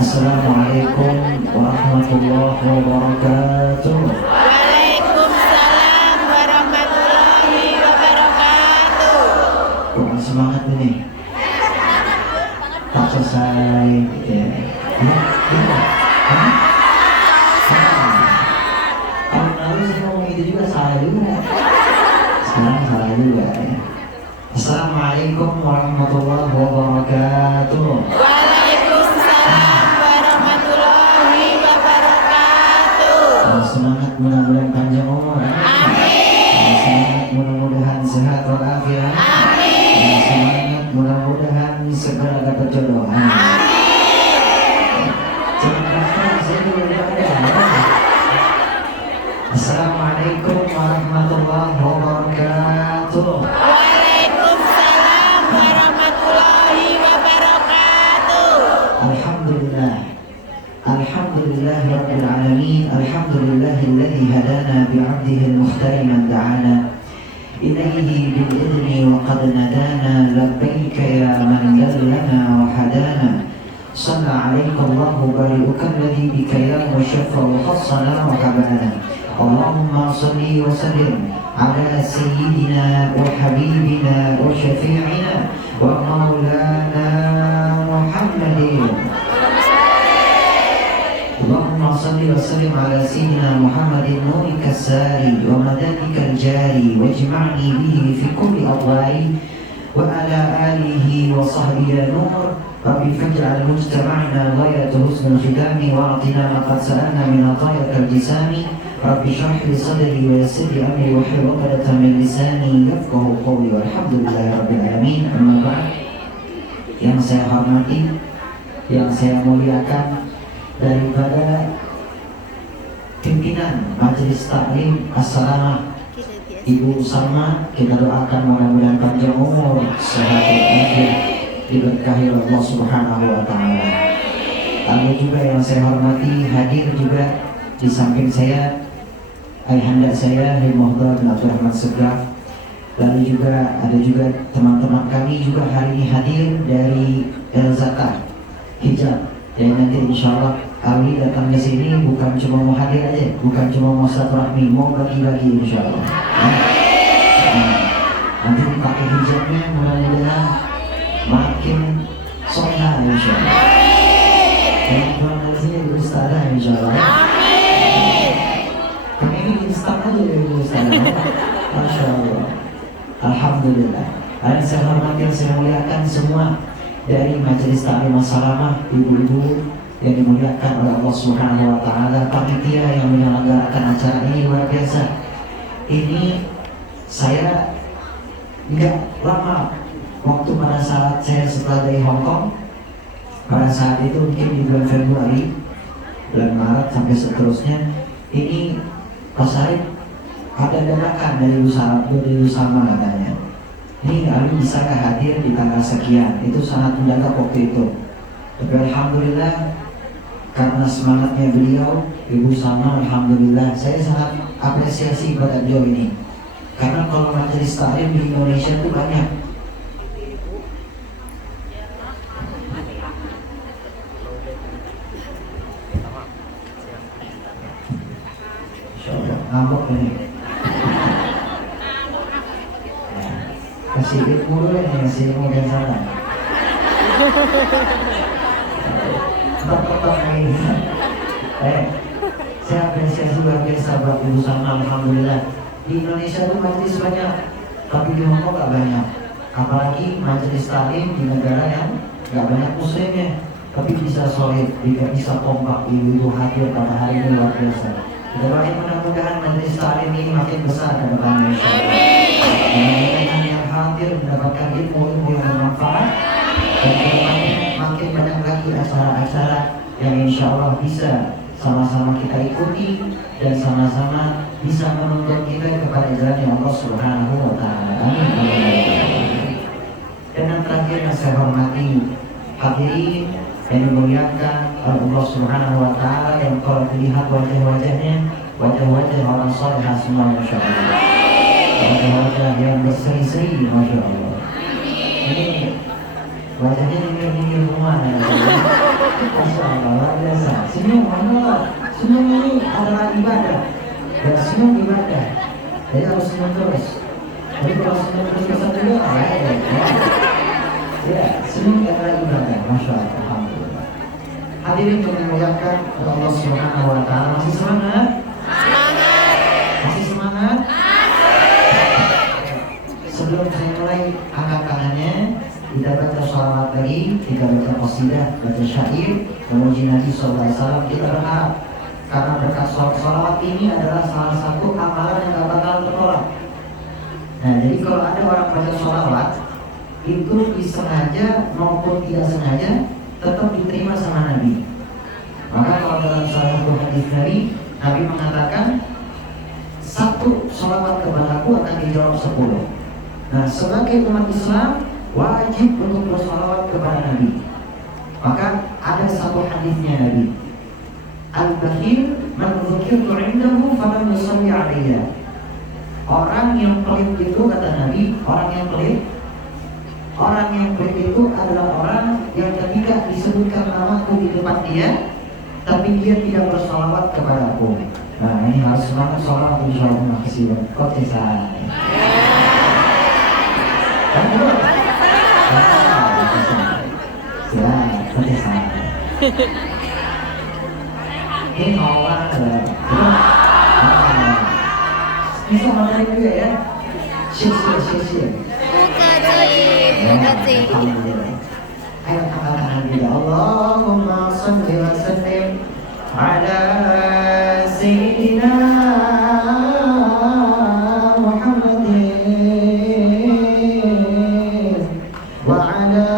Assalamualaikum warahmatullahi wabarakatuh. Waalaikumsalam warahmatullahi wabarakatuh. Kurang semangat ini. Tak selesai gitu ya. Tahun lalu saya ngomong itu juga salah juga. Sekarang salah juga ya. Assalamualaikum warahmatullahi wabarakatuh. Waalaikumsalam warahmatullahi wabarakatuh. Semangat mudah-mudahan panjang umur. Amin. Semangat mudah-mudahan sehat walafiat. Amin. Semangat mudah-mudahan segera dapat jodoh. Amin. Assalamualaikum warahmatullahi wabarakatuh. Waalaikumsalam warahmatullahi wabarakatuh. Alhamdulillah. Alhamdulillah Rabbil Alamin. Alhamdulillahilladzi hadana bi'abdihi al-mukhtari man da'ana ilaihi bil'idni wa qad nadana labbaika ya man dallana wa hadana Salla alaika Allahu bari'uka alladhi bika ya mushaffa wa khassana wa habana Allahumma salli wa sallim ala sayyidina wa habibina wa syafi'ina wa maulana Muhammadin Allahumma salli wa sallim ala sayyidina Muhammadin nurika sari wa madadika al-jari wajma'ni bihi fi kulli adwai wa ala alihi wa sahbihi ya nur Rabbi faj'al mujtama'na ghayatu husnul khitami wa atina ma qad sa'alna min atayaka al-jisami Rabbi shrah li sadri wa yassir li amri wa hlul 'uqdatan min lisani yafqahu qawli walhamdulillahi rabbil alamin amma ba'd. Yang saya hormati, yang saya muliakan daripada pimpinan Majelis Taklim As-Salamah Ibu Salma, kita doakan mudah-mudahan panjang umur, sehat walafiat, diberkahi Allah Subhanahu wa taala. Lalu juga yang saya hormati hadir juga di samping saya ayahanda saya Muhammad bin Abdurrahman Segaf. Lalu juga ada juga teman-teman kami juga hari ini hadir dari Elzata Hijab. Dan nanti insya Allah Ali datang ke sini bukan cuma mau hadir aja, bukan cuma mau silaturahmi, mau bagi-bagi insya Allah. Nanti pakai hijabnya mudah-mudahan makin soleh insya Allah. Dan pulang dari sini berusaha insya Allah. Kami ini instan aja dari berusaha. Masya Allah. Alhamdulillah. Dan saya hormati, saya muliakan semua dari Majelis Taklim As-Salamah, ibu-ibu yang dimuliakan oleh Allah Subhanahu wa taala, panitia yang menyelenggarakan acara ini luar biasa. Ini saya nggak lama waktu pada saat saya setelah dari Hong Kong, pada saat itu mungkin di bulan Februari, bulan Maret sampai seterusnya, ini Pak Said ada dadakan dari Usama katanya. Ini Ali bisa nggak hadir di tanggal sekian? Itu sangat mendadak waktu itu. Tapi alhamdulillah karena semangatnya beliau, Ibu Sama, alhamdulillah saya sangat apresiasi pada beliau ini. Karena kalau majelis taklim di Indonesia itu banyak. Insyaallah ngambek ini. Kasih ilmu dulu nih, kasih ilmu dan sana. Tetap ini. Saya apresiasi luar biasa buat Ibu Sama, alhamdulillah. Di Indonesia itu majelis banyak, tapi di Hong Kong gak banyak. Apalagi majelis taklim di negara yang gak banyak muslimnya, tapi bisa solid, bisa kompak, ibu-ibu hadir pada hari ini luar biasa. Kita doain mudah-mudahan majelis taklim ini makin besar ke depannya. Mudah-mudahan yang hadir mendapatkan ilmu yang bermanfaat dan makin banyak lagi acara-acara yang insya Allah bisa sama-sama kita ikuti dan sama-sama bisa menuntun kita kepada jalan Allah Subhanahu wa taala. Amin. Dan yang terakhir yang saya hormati hadirin yang dimuliakan Allah Subhanahu wa taala, yang kalau dilihat wajah-wajahnya wajah-wajah orang saleh semua masyaallah. Wajah-wajah yang berseri-seri masyaallah. Ini wajahnya ini semua ya. Masya Allah, luar biasa. Senyum, Allah. Senyum ini adalah ibadah. Dan senyum ibadah. Jadi harus senyum terus. Jadi kalau senyum terus-terusan juga, ya, senyum adalah ibadah. Masya Allah, alhamdulillah. Hadirin yang memuliakan Allah Subhanahu wa Ta'ala, masih semangat? Semangat. Masih semangat? Sebelum saya mulai, angkat tangannya. Kita baca sholawat lagi, kita baca qasidah, baca syair, memuji Nabi SAW. Kita berharap karena berkat sholawat ini adalah salah satu amalan yang gak bakal tertolak. Nah, jadi kalau ada orang baca sholawat itu disengaja maupun tidak sengaja tetap diterima sama Nabi. Maka kalau dalam salah satu hadis Nabi mengatakan satu sholawat kepadaku akan dijawab 10. Nah, sebagai umat Islam wajib untuk bersalawat kepada Nabi. Maka ada satu hadisnya Nabi, al-bakhil man dzukirtu 'indahu falam yusalli 'alayya. Orang yang pelit itu, kata Nabi, orang yang pelit itu adalah orang yang ketika disebutkan namaku di depan dia, tapi dia tidak bersalawat kepadaku. Nah, ini harus semangat salawat insyaallah. Makasih. Oke, saya. Ya, oke, saya. Ini orang bisa materi juga ya. Share. Buka cuy, buka cuy. Alhamdulillah. Ayo angkat tangan kita. Allahumma shalli wa sallim ala sayyidina Muhammadin wa ala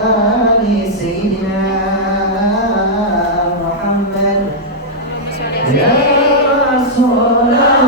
ali sayyidina Muhammad. Ya Rasulullah.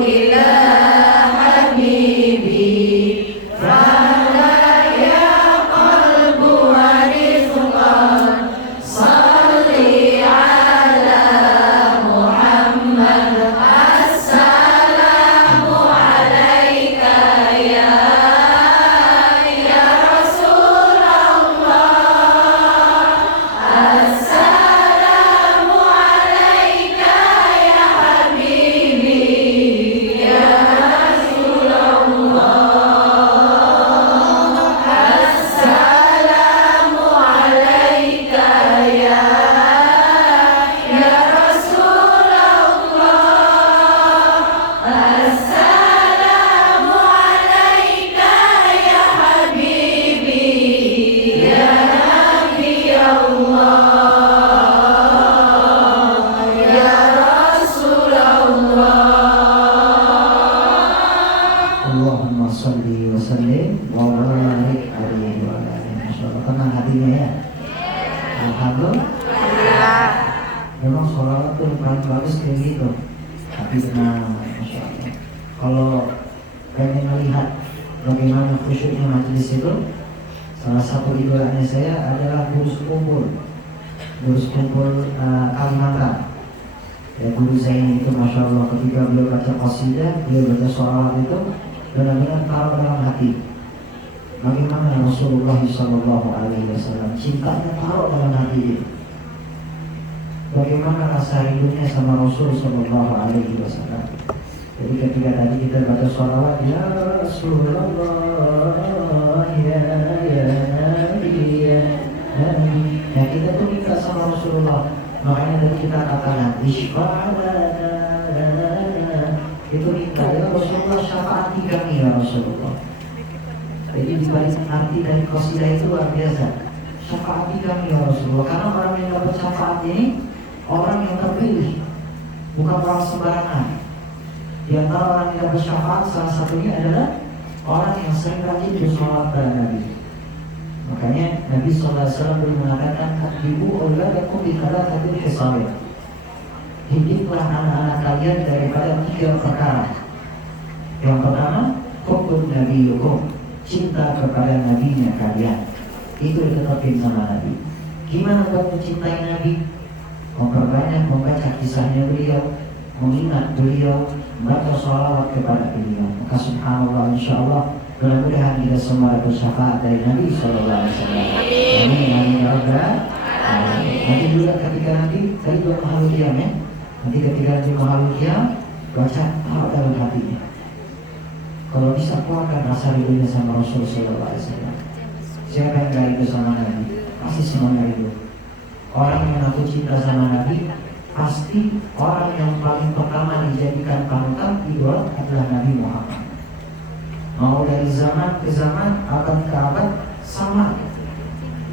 ila habibi fala ya qalbu warifqan salli ala Muhammad assalamu alaika ya Rasulullah assalamu alaika ya habibi ya Rasulullah assalamu alaika ya Rasulullah assalamu alaika ya habibi ya nabi Allah ya Rasulullah. Allahumma salli wa sallim wa barik alaihi wa ala alihi. Masyaallah, tenang hatinya ya. Alhamdulillah. Memang sholawat tuh paling bagus kayak gitu. Tapi tenang, Masya Allah. Kalau pengen melihat bagaimana khusyuknya majelis itu, salah satu idolanya saya adalah guru sekumpul Kalimantan. Ya, guru Zaini itu Masya Allah, ketika beliau baca qasidah, beliau baca sholawat itu benar-benar taruh dalam hati. Bagaimana Rasulullah SAW cintanya taruh dalam hati dia. Bagaimana rasa rindunya sama Rasul Sallallahu Alaihi Wasallam. Jadi ketika tadi kita baca sholawat, ya Rasulullah, ya Nabi, ya Nabi. Ya kita tuh minta sama Rasulullah. Makanya tadi kita katakan Ishfa'lana, itu minta ya Rasulullah, syafaati kami ya Rasulullah. Jadi dibalik arti dari qasidah itu luar biasa. Syafaati kami ya Rasulullah. Karena orang yang dapat syafaat ini orang yang terpilih, bukan orang sembarangan. Di antara orang yang dapat syafaat salah satunya adalah orang yang sering rajin bersolawat pada Nabi. Makanya Nabi SAW belum mengatakan ibu auladakum bi thalathatil hisab. Didiklah anak-anak kalian daripada 3 perkara. Yang pertama, hubbun nabiyukum, cinta kepada nabinya kalian. Itu ditetapin sama Nabi. Gimana buat mencintai Nabi? Memperbanyak membaca kisahnya beliau, mengingat beliau, membaca sholawat kepada beliau. Maka subhanallah, insyaAllah mudah-mudahan kita semua dapat syafaat dari Nabi SAW. Amin, amin ya Rabbal alamin. Nanti juga ketika nanti tadi belum mahalul qiyam ya. Nanti ketika nanti mahalul qiyam, baca taruh dalam hatinya. Kalau bisa keluarkan rasa rindunya sama Rasul SAW. Siapa yang gak rindu sama Nabi? Pasti semuanya rindu. Orang yang mengaku cinta sama Nabi, pasti orang yang paling pertama dijadikan panutan idola adalah Nabi Muhammad. Mau dari zaman ke zaman, abad ke abad, sama.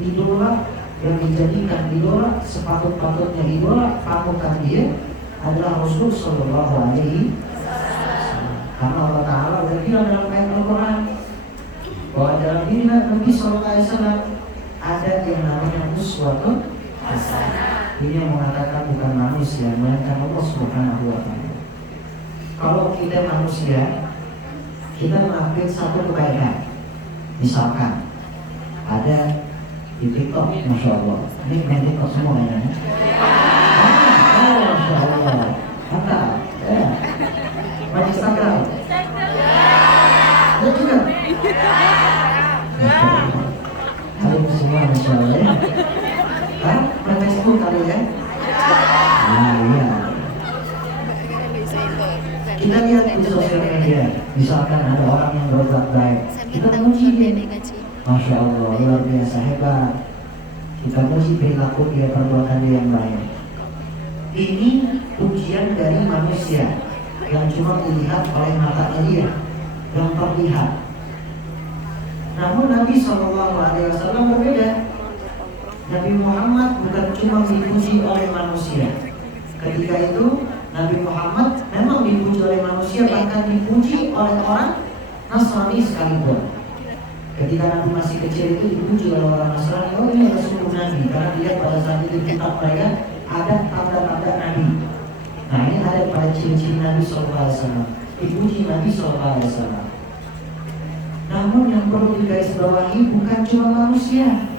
Idola yang dijadikan idola, sepatut-patutnya idola, panutan dia adalah Rasul Sallallahu Alaihi Wasallam. Karena Allah Ta'ala sudah bilang dalam ayat Al-Quran bahwa dalam diri Nabi Sallallahu Alaihi Wasallam ada yang namanya uswatun hasanah. Ini yang mengatakan bukan manusia, melainkan Allah Subhanahu wa Ta'ala. Kalau kita manusia, kita melakukan satu kebaikan. Misalkan ada di TikTok, Masya Allah. Ini main TikTok semua ya. Masya Allah. Mantap. Ya. Main Instagram. Ya juga. Masya Allah. Halo semua, Masya Allah ya. Hah? Main Facebook kali ya? Nah iya. Kita lihat di sosial media, misalkan ada orang yang berbuat baik, kita muji dia. Masya Allah, luar biasa, hebat. Kita muji perilaku dia, perbuatan dia yang baik. Ini pujian dari manusia yang cuma dilihat oleh matanya dia, yang terlihat. Namun Nabi SAW berbeda. Nabi Muhammad bukan cuma dipuji oleh manusia. Ketika itu Nabi Muhammad memang dipuji oleh manusia, bahkan dipuji oleh orang Nasrani sekalipun. Ketika Nabi masih kecil itu dipuji oleh orang Nasrani, oh ini adalah suku Nabi, karena dilihat pada saat itu kitab mereka ada tanda-tanda Nabi. Nah ini ada pada ciri-ciri Nabi SAW. dipuji Nabi SAW. Namun yang perlu digarisbawahi bukan cuma manusia,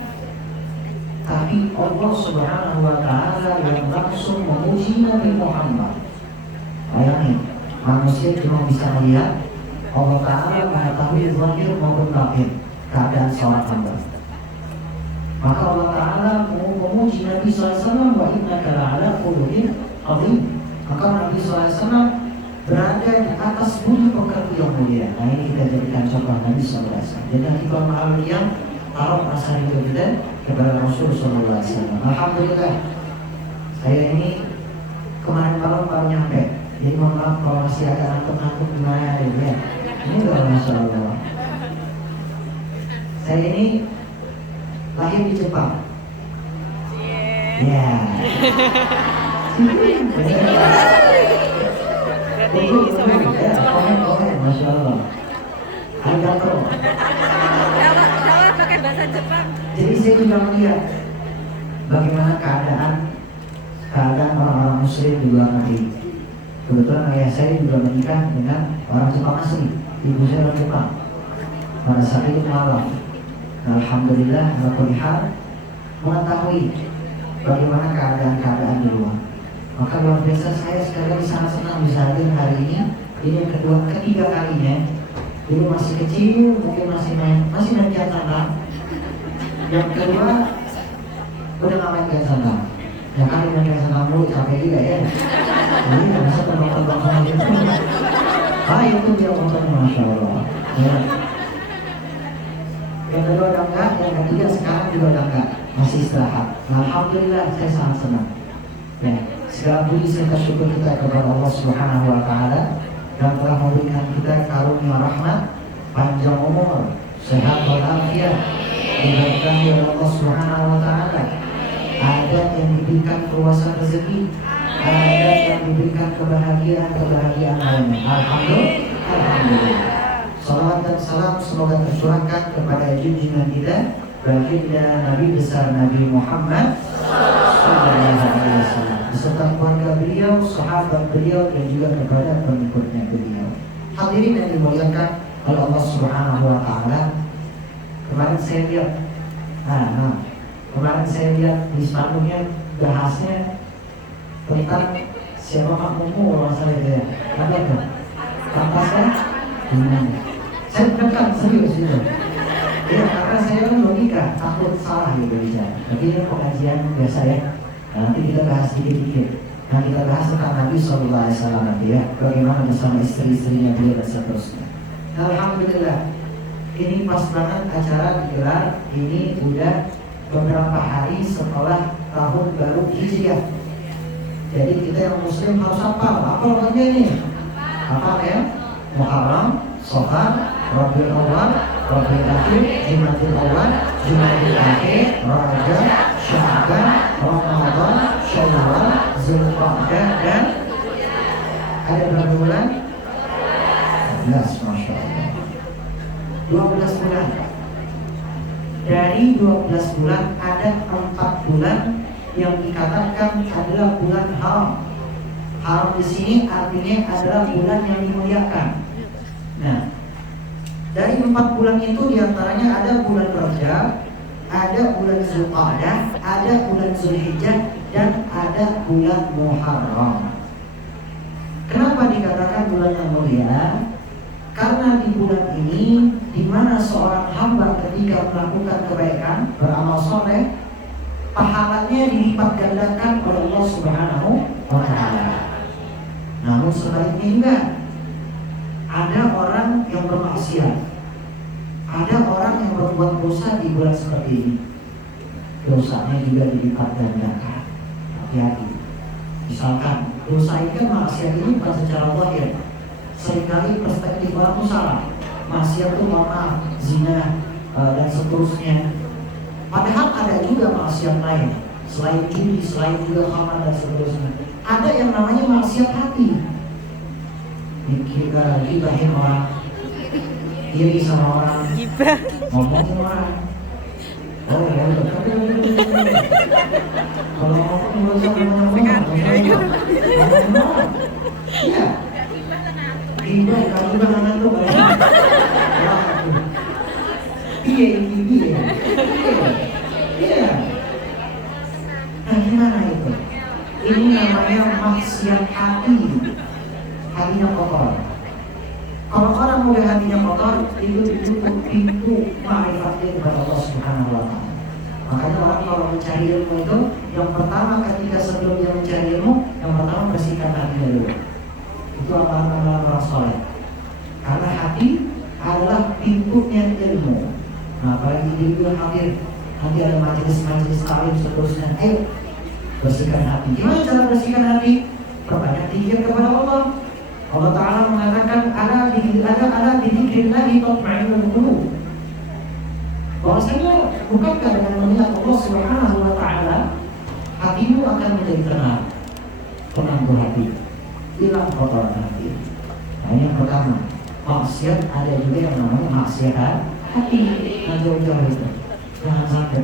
tapi Allah Subhanahu wa Ta'ala yang langsung memuji Nabi Muhammad. Bayangin, manusia cuma bisa melihat, Allah Ta'ala mengetahui zahir maupun batin keadaan seorang hamba. Maka Allah Ta'ala memuji Nabi SAW, wa innaka la'ala khuluqin azim. Maka Nabi SAW berada di atas budi pekerti yang mulia. Nah ini kita jadikan contoh Nabi SAW. Dan kita malam yang taruh rasa rindu kita kepada Rasulullah SAW. Alhamdulillah, saya ini kemarin malam baru nyampe. Jadi mohon maaf kalau masih agak ngantuk-ngantuk gimana ya. Ini udah Masya Allah. Saya ini lahir di Jepang. Ya. Komen, Masya Allah. Arigato. Jawab pakai bahasa Jepang. Jadi saya juga melihat bagaimana keadaan orang-orang Muslim di luar negeri. Kebetulan ayah saya juga menikah dengan orang Jepang asli. Ibu saya orang Jepang. Pada saat itu malam, alhamdulillah, alhamdulillah mengetahui bagaimana keadaan di luar. Maka luar biasa saya sekali lagi sangat senang bisa hadir hari ini. Ini yang ketiga kalinya. Dulu masih kecil, mungkin masih main kian santang. Yang kedua udah nggak main kian santang. Ya kan main kian santang dulu capek juga ya. Jadi nggak bisa terbang-terbang sama gitu. Itu dia motornya Masya Allah. Ya. Yang kedua udah enggak, yang ketiga sekarang juga udah enggak, masih istirahat. Nah, alhamdulillah saya sangat senang. Ya, segala puji serta syukur kita kepada Allah Subhanahu wa Ta'ala yang telah memberikan kita karunia rahmat, panjang umur, sehat walafiat, diberkahi oleh Allah Subhanahu wa Ta'ala. Ada yang diberikan keluasan rezeki, ada yang diberikan kebahagiaan lainnya. Alhamdulillah. Salawat dan salam semoga tercurahkan kepada junjungan kita, baginda Nabi besar Nabi Muhammad SAW, beserta keluarga beliau, sahabat beliau, dan juga kepada pengikutnya beliau. Hadirin yang dimuliakan oleh Allah Subhanahu wa Ta'ala. Kemarin saya lihat di spanduknya bahasnya tentang siapa makmummu kalau saya lihat. Apa itu? Pantas kan? Saya dekat serius itu. Ya, karena saya kan logika, takut salah gitu bicara. Tapi ini pengajian biasa ya. Nanti kita bahas dikit-dikit. Nah, kita bahas tentang Nabi SAW nanti ya. Bagaimana bersama istri-istrinya beliau dan seterusnya. Alhamdulillah, ini pas banget acara digelar. Ini udah beberapa hari setelah tahun baru Hijriah. Jadi kita yang Muslim harus apa namanya ini? Apa ya? Muharram, Safar, Rabiul Awal, Rabiul Akhir, Jumadil Awal, Jumadil Akhir, Rajab, Sya'ban, Ramadan, Syawal, Zulqa'dah, dan ada berapa bulan? 12, Masya Allah. 12 bulan. Dari 12 bulan ada 4 bulan yang dikatakan adalah bulan haram. Haram di sini artinya adalah bulan yang dimuliakan. Nah, dari 4 bulan itu diantaranya ada bulan Rajab, ada bulan Zulqa'dah, ada bulan Zulhijjah, dan ada bulan Muharram. Kenapa dikatakan bulan yang mulia? Karena di bulan ini, di mana seorang hamba ketika melakukan kebaikan, beramal soleh, pahalanya dilipat gandakan oleh Allah Subhanahu wa Ta'ala. Namun sebaliknya juga ada orang yang bermaksiat, ada orang yang berbuat dosa di bulan seperti ini, dosanya juga dilipat gandakan. Hati-hati. Misalkan dosa ini kan maksiat ini bukan secara zahir. Seringkali perspektif orang itu salah. Maksiat itu maaf, zina dan seterusnya. Padahal ada juga maksiat lain, selain judi, selain juga khamar dan seterusnya. Ada yang namanya maksiat hati. Gibahin orang, iri sama orang, ngomongin orang. Oh ya udah, kalau ngomong nggak usah ngomong. Iya. Gila, kamu jangan tuh banyak. Iya, iya. Iya. Nah, gimana itu? Ini namanya maksiat hati. Hatinya kotor. Kalau orang udah hatinya kotor, itu ditutup pintu ma'rifatnya kepada Allah Subhanahu wa Ta'ala. Makanya orang kalau mencari ilmu itu, yang pertama ketika sebelum dia mencari ilmu, yang pertama bersihkan hatinya dulu. Itu amalan orang soleh. Karena hati adalah pintunya ilmu. Nah, apalagi di bulan hadir, nanti ada majelis-majelis taklim seterusnya. Ayo bersihkan hati. Gimana cara bersihkan hati? Perbanyak zikir kepada Allah. Allah Ta'ala mengatakan ala dzikrillahi tatma'innul qulub. Bahwasanya bukankah dengan mengingat Allah Subhanahu wa Ta'ala hatimu akan menjadi tenang. Tenang hati, hilang kotoran hati. Nah, yang pertama, maksiat ada juga yang namanya maksiat hati. Nah, jauh-jauh itu jangan sampai.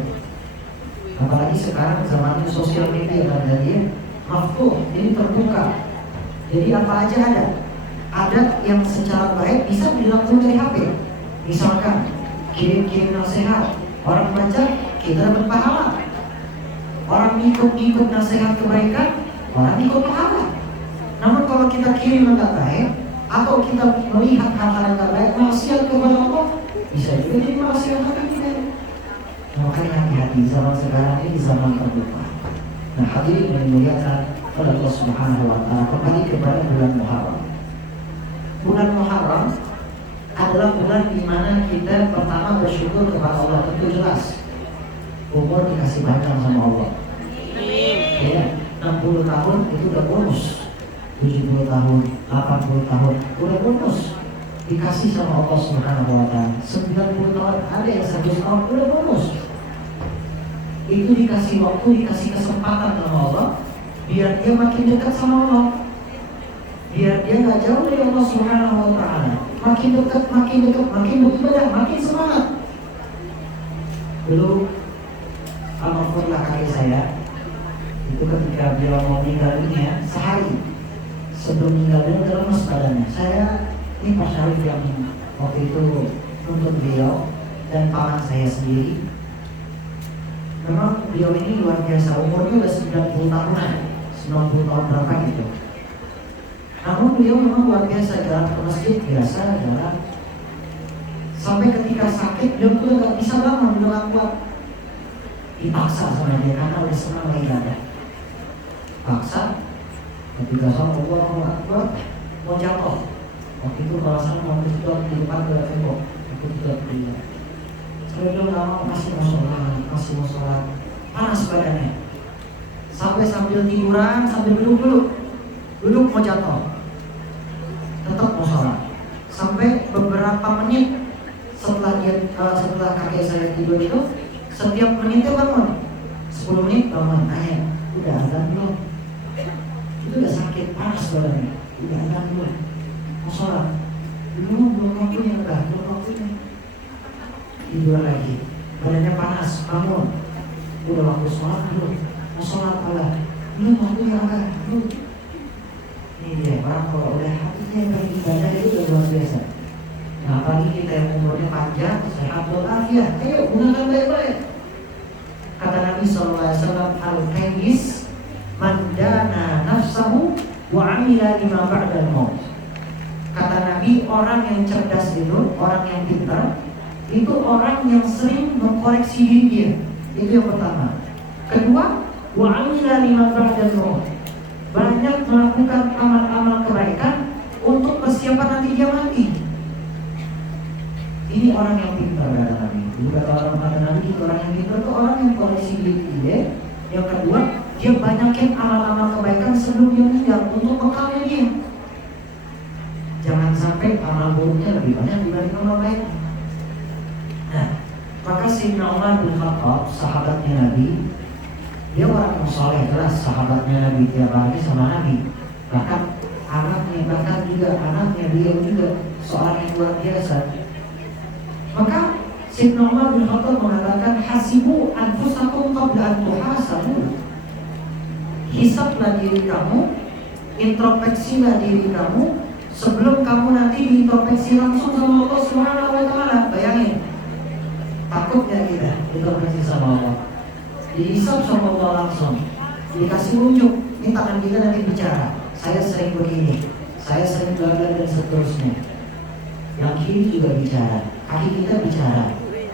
Apalagi sekarang zamannya sosial media dan dia maftuh, jadi terbuka. Jadi apa aja ada. Ada yang secara baik bisa dilakukan dari HP. Misalkan kirim-kirim nasihat, orang baca kita dapat pahala. Orang ikut nasihat kebaikan, orang ikut pahala. Namun kalau kita kirim yang tidak baik, atau kita melihat hal-hal yang tidak baik, maksiat kepada Allah, bisa juga jadi maksiat hati kita. Makanya hati-hati, zaman sekarang ini zaman terbuka. Nah, hadirin yang dimuliakan oleh Allah Subhanahu wa Ta'ala, kembali kepada bulan Muharram. Bulan Muharram adalah bulan di mana kita pertama bersyukur kepada Allah. Tentu jelas umur dikasih panjang sama Allah. Ya, 60 tahun itu udah bonus. 70 tahun, 80 tahun udah bonus dikasih sama Allah Subhanahu wa Ta'ala. 90 tahun ada yang 100 tahun udah bonus. Itu dikasih waktu, dikasih kesempatan sama Allah biar dia makin dekat sama Allah, biar dia gak jauh dari Allah Subhanahu wa Ta'ala. Makin dekat, makin beribadah, makin semangat. Dulu almarhumlah kakek saya, itu ketika beliau mau meninggal dunia, sehari sebelum meninggal dunia udah lemes badannya. Saya ini Pak Syarif yang waktu itu nuntut beliau dan paman saya sendiri. Memang beliau ini luar biasa, umurnya udah 90 tahunan, 90 tahun berapa gitu. Namun beliau memang luar biasa, jalan ke masjid biasa, jalan. Sampai ketika sakit, beliau tuh gak bisa bangun, udah gak kuat. Dipaksa sama dia karena udah senang lagi ada. Paksa, ketika sama Allah mau jatuh. Waktu itu kalau saya mau kejedot di depan ke tembok, aku kejedot dia. Saya bilang gak mau, masih mau sholat, panas badannya. Sampai sambil tiduran, sambil duduk mau jatuh, tetap mau sholat. Sampai beberapa menit setelah kakek saya tidur itu, setiap menitnya bangun. 10 menit bangun, nanya, udah azan belum? Itu udah sakit, panas badannya, udah azan belum? Mau sholat? Belum waktunya, belum waktunya. Tidur lagi, badannya panas, bangun, udah waktu sholat belum? Mau sholat Allah, belum waktunya Allah, belum. Ini dia, orang kalau udah hatinya beribadah itu udah luar biasa. Nah, apalagi kita yang umurnya panjang, sehat walafiat, ayo gunakan baik-baik. Kata Nabi SAW, al-kayyis man dana nafsahu wa amila lima ba'dal maut. Kata Nabi, orang yang cerdas itu, orang yang pintar, itu orang yang sering mengkoreksi diri dia. Itu yang pertama. Kedua, wa amila lima ba'dal maut. Banyak melakukan amal-amal kebaikan untuk persiapan nanti dia mati. Ini orang yang pintar, kata Nabi. Kata Nabi, orang yang pintar itu orang yang koreksi diri dia. Yang kedua, dia banyakin amal-amal kebaikan sebelum dia meninggal untuk bekalnya dia. Jangan sampai amal buruknya lebih banyak dibanding amal baik. Nah, maka Sayyidina Umar bin Khattab, sahabatnya Nabi, dia orang yang soleh, jelas sahabatnya Nabi, tiap hari sama Nabi. Bahkan anaknya dia juga seorang yang luar biasa. Maka Sayyidina Umar bin Khattab mengatakan, hasibu anfusakum qabla an tuhasabu. Hisablah diri kamu, introspeksilah diri kamu sebelum kamu diintrospeksi langsung sama Allah Subhanahu wa Ta'ala. Bayangin, takutnya kita diintrospeksi sama Allah, dihisab sama Allah langsung, dikasih unjuk. Ini tangan kita nanti bicara, saya sering begini, saya sering gagal dan seterusnya. Yang kiri juga bicara, kaki kita bicara.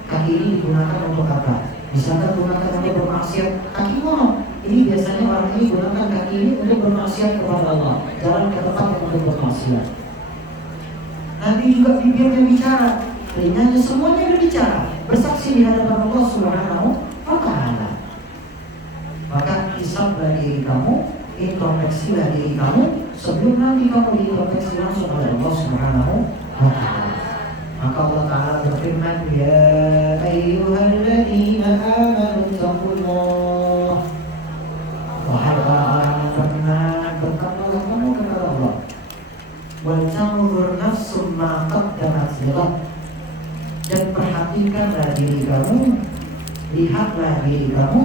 Kaki ini digunakan untuk apa? Misalkan gunakan untuk bermaksiat, kaki ngomong. Ini biasanya orang ini gunakan kaki ini untuk bermaksiat kepada Allah, jalan ke tempat yang untuk bermaksiat. Nanti juga bibirnya bicara, telinganya semuanya berbicara, bersaksi di hadapan Allah Subhanahu wa Ta'ala. Maka hisablah diri kamu, introspeksilah diri kamu sebelum nanti kamu diintrospeksi langsung oleh Allah Subhanahu wa Ta'ala. Maka Allah Ta'ala berfirman, ya ayyuhalladzina amanu taqullah. Wahai orang yang beriman, bertakwalah kamu kepada Allah. Wal tanzur nafsum ma qaddamat lighad. Dan perhatikanlah diri kamu, lihatlah diri kamu,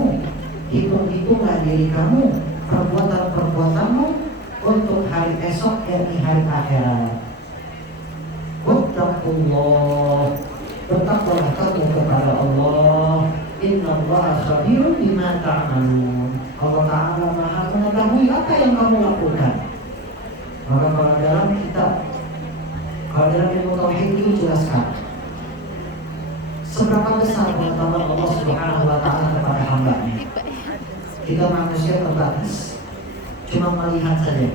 hitung-hitunglah diri kamu, perbuatan-perbuatanmu untuk hari esok, yakni hari akhirat. Wattaqullah, bertakwalah kamu kepada Allah. Innallaha khabirun bima ta'malun. Allah Ta'ala Maha mengetahui apa yang kamu lakukan. Maka kalau dalam kitab, kalau dalam ilmu tauhid itu jelaskan seberapa besar pengetahuan Allah Subhanahu wa Ta'ala kepada hamba-Nya. Kita manusia terbatas, cuma melihat saja.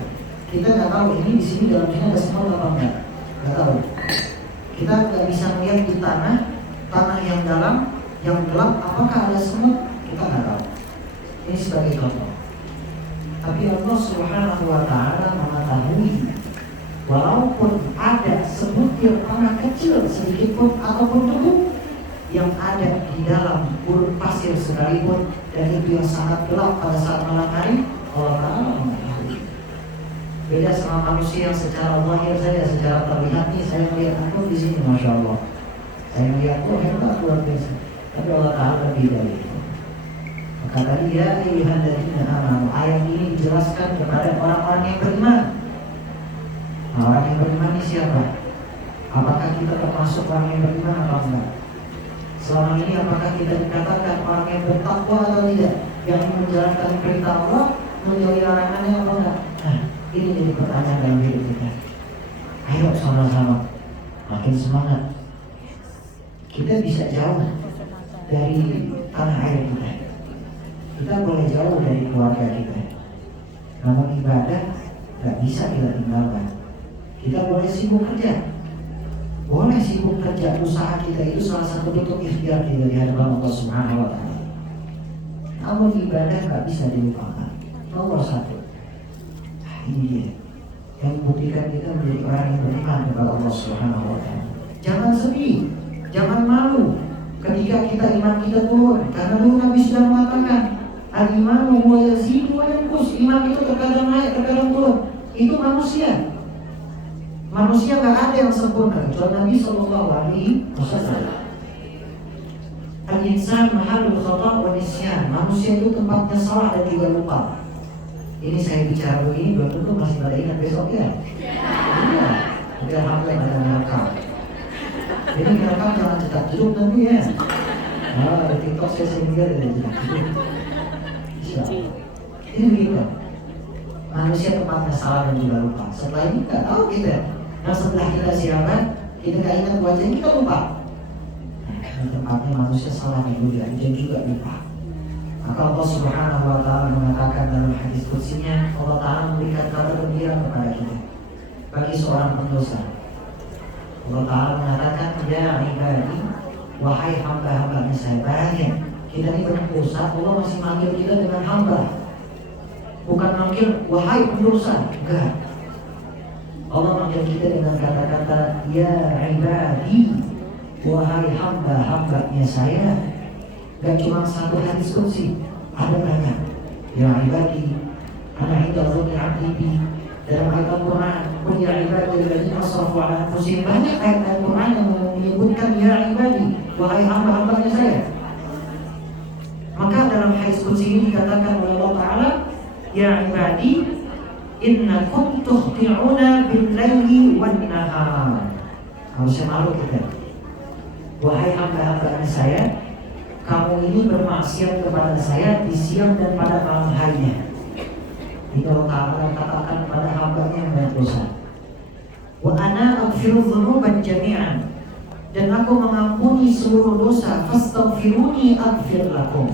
Kita nggak tahu ini di sini dalam sini ada semut apa enggak, nggak tahu. Kita nggak bisa melihat di tanah yang dalam, yang gelap, apakah ada semut, kita nggak tahu. Ini sebagai contoh. Tapi Allah Subhanahu wa Ta'ala mengetahui, walaupun ada sebutir tanah kecil sedikit pun ataupun tubuh yang ada di dalam gurun pasir sekalipun, dan itu yang sangat gelap pada saat malam hari, Allah Ta'ala mengetahui. Beda sama manusia yang secara zahir saja, secara terlihat nih, saya melihat aku di sini, masya Allah, saya melihat hebat luar biasa. Tapi Allah Ta'ala lebih dari itu. Maka tadi ya ayyuhalladzina amanu, ayat ini dijelaskan kepada orang-orang yang beriman. Nah, orang yang beriman ini siapa? Apakah kita termasuk orang yang beriman atau enggak? Selama ini apakah kita dikatakan orang yang bertakwa atau tidak, yang menjalankan perintah Allah, menjauhi larangannya atau enggak? Nah, ini jadi pertanyaan dalam hidup kita. Ayo sama-sama makin semangat. Kita bisa jauh dari tanah air kita. Kita boleh jauh dari keluarga kita, namun ibadah gak bisa kita tinggalkan. Kita boleh sibuk kerja, boleh sibuk kerja, usaha kita itu salah satu bentuk ikhtiar kita di hadapan Allah Subhanahu wa Ta'ala. Namun ibadah gak bisa dilupakan. Nomor satu, ini dia yang membuktikan kita menjadi orang yang beriman kepada Allah Subhanahu wa Ta'ala. Jangan sedih, jangan malu ketika kita iman kita turun, karena dulu Nabi sudah mengatakan, al-imanu huwa yazidu wa yanqus. Iman itu terkadang naik, terkadang turun. Itu manusia. Manusia nggak ada yang sempurna kecuali Nabi Sallallahu Alaihi Wasallam. Al-insan mahalul khata' wa nisyan. Manusia itu tempatnya salah dan juga lupa. Ini saya bicara begini, belum tentu masih pada ingat besok ya. Iya. Tapi alhamdulillah ada merekam. Jadi merekam jangan cetak jeruk nanti ya. Nah, di TikTok saya sering lihat ada cetak jeruk. Ini begitu. Manusia tempatnya salah dan juga lupa. Setelah ini nggak tahu kita. Nah setelah kita siapa, kita nggak ingat wajahnya, kita lupa. Nah, tempatnya manusia salah dan juga lupa. Maka Allah Subhanahu wa Ta'ala mengatakan dalam hadis qudsinya, Allah Ta'ala memberikan kabar gembira kepada kita bagi seorang pendosa. Allah Ta'ala mengatakan, ya ibadi, wahai hamba-hambanya saya. Bayangin, kita ini berdosa, Allah masih manggil kita dengan hamba, bukan manggil wahai pendosa. Enggak. Allah manggil kita dengan kata-kata ya ibadi, wahai hamba-hambanya saya. Gak cuma satu hadis qudsi, ada banyak. Ya ibadi, ana inda dhanni 'abdi bi. Dalam ayat Al-Quran, qul ya ibadi alladzina asrafu 'ala anfusihim. Banyak ayat Al-Quran yang menyebutkan ya ibadi, wahai hamba-hambanya saya. Maka dalam hadis qudsi ini dikatakan oleh Allah Ta'ala, ya ibadi, innakum tukhti'una bil-laili wan-nahar. Harusnya malu kita. Wahai hamba-hamba saya, kamu ini bermaksiat kepada saya di siang dan pada malam harinya. Ini Allah Ta'ala katakan kepada hambanya yang banyak dosa. Wa ana aghfiru dzunuban jami'an, dan aku mengampuni seluruh dosa. Fastaghfiruni aghfir lakum.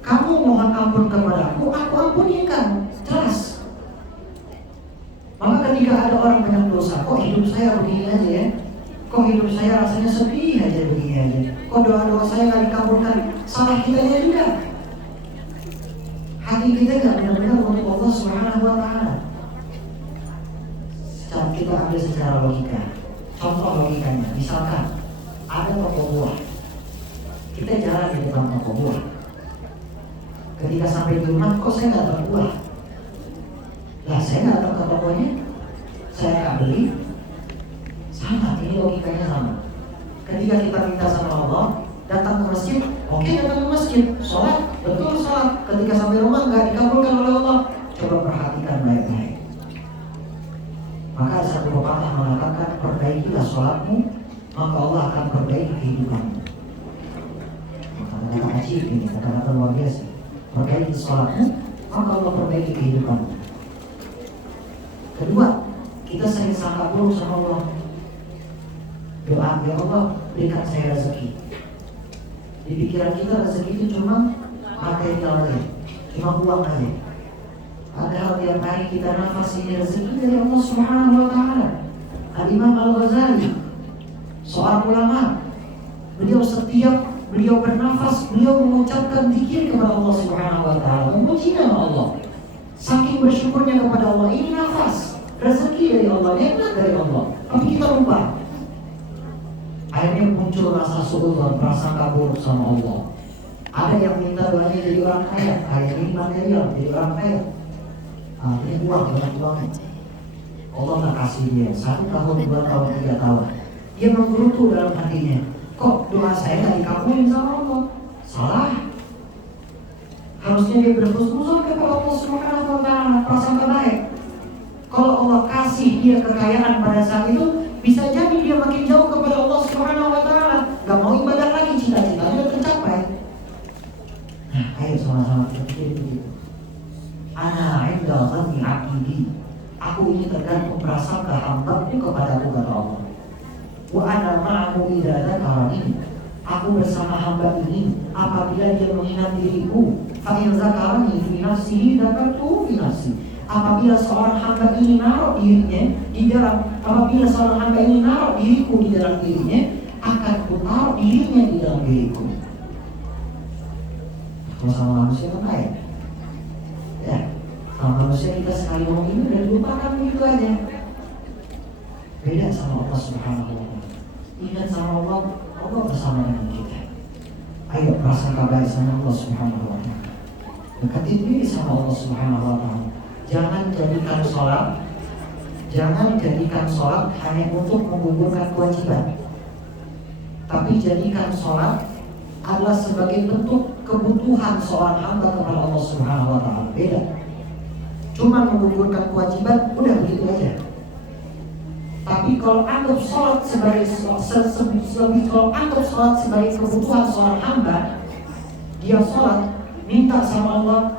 Kamu mohon ampun kepadaku, aku ampuni kamu. Jelas. Maka ketika ada orang banyak dosa, kok hidup saya begini aja ya? Kok hidup saya rasanya sedih aja begini aja? Kok doa-doa saya nggak dikabulkan? Salah kitanya juga. Hati kita nggak benar-benar untuk Allah Subhanahu Wa Taala. Kita ambil secara logika. Contoh logikanya, misalkan ada toko buah, kita jalan di depan toko buah. Ketika sampai di rumah, kok saya nggak dapat buah? Lah saya nggak datang ke tokonya, saya nggak beli. Sama, ini logikanya sama. Ketika kita minta sama Allah, datang ke masjid, oke datang ke masjid, sholat, betul sholat. Ketika sampai rumah nggak dikabulkan oleh Allah, coba perhatikan baik-baik. Maka satu pepatah mengatakan, perbaikilah sholatmu, maka Allah akan perbaiki kehidupanmu. Kata-kata ajib ini, kata-kata luar biasa. Perbaiki sholatmu, maka Allah perbaiki kehidupanmu. Kedua, kita sering sangka buruk sama Allah. Doa, ya Allah berikan saya rezeki. Di pikiran kita rezeki itu cuma material aja, cuma uang aja. Padahal tiap hari kita nafas ini rezeki dari Allah Subhanahu Wa Taala. Al-Imam Al-Ghazali, seorang ulama, beliau bernafas, beliau mengucapkan zikir kepada Allah Subhanahu Wa Taala, memuji nama Allah. Saking bersyukurnya kepada Allah, ini nafas, rezeki dari Allah, nikmat dari Allah. Tapi kita lupa. Akhirnya muncul rasa suudzon, prasangka buruk sama Allah. Ada yang minta doanya jadi orang kaya, ini material, jadi orang kaya. Ini uang, banyak uangnya. Allah nggak kasih dia 1 tahun, 2 tahun, 3 tahun. Dia menggerutu dalam hatinya. Kok doa saya nggak dikabulin sama Allah? Salah. Harusnya dia berhusnuzon kepada Allah Subhanahu Wa Taala, prasangka baik. Kalau Allah kasih dia kekayaan pada saat itu, bisa jadi dia makin jauh kepada Allah Subhanahu Wa Taala. Gak mau ibadah lagi, cita-citanya tercapai. Nah, ayo sama-sama kita pikir begitu. Ana 'inda dhanni 'abdi. Aku ini tergantung prasangka hamba-Ku kepadaku, kata Allah. Wa ana ma'ahu idza dzakarani. Aku bersama hamba ini apabila dia mengingat diriku. Fa in dzakarani fi nafsihi dzakartuhu fi nafsi. Apabila seorang hamba ini naruh dirinya di dalam, apabila seorang hamba ini naruh diriku di dalam dirinya, akan ku taruh dirinya di dalam diriku. Kalau sama manusia kan baik. Ya, sama manusia kita sekali ngomong ini dan lupakan begitu aja. Beda sama Allah Subhanahu Wa Taala. Ingat sama Allah, Allah bersama dengan kita. Ayo prasangka baik sama Allah Subhanahu Wa Taala. Dekati diri sama Allah Subhanahu Wa Taala. Jangan jadikan sholat hanya untuk menggugurkan kewajiban. Tapi jadikan sholat adalah sebagai bentuk kebutuhan seorang hamba kepada Allah Subhanahu Wa Taala. Beda. Cuma menggugurkan kewajiban, udah begitu aja. Tapi kalau anggap sholat sebagai kebutuhan seorang hamba, dia sholat minta sama Allah,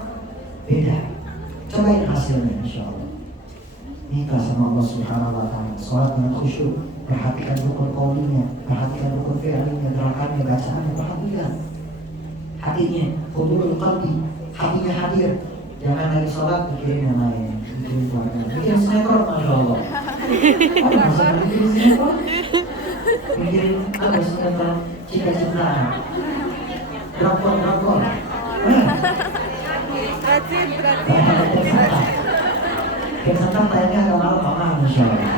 beda. Cobain hasilnya, insya Allah. Minta sama Allah Subhanahu Wa Taala, sholat dengan khusyuk, perhatikan rukun qaulinya, perhatikan rukun fi'linya, gerakannya, bacaannya, perhatikan. Hatinya, hudurul qalbi, hatinya hadir. Jangan lagi sholat pikirin yang lain, pikirin keluarga, pikirin sinetron, masya Allah. Apa masalah pikirin sinetron? Pikirin apa sinetron? Cita-citaan, drakor. Kayak tentang tayangnya agak malam, masya Allah.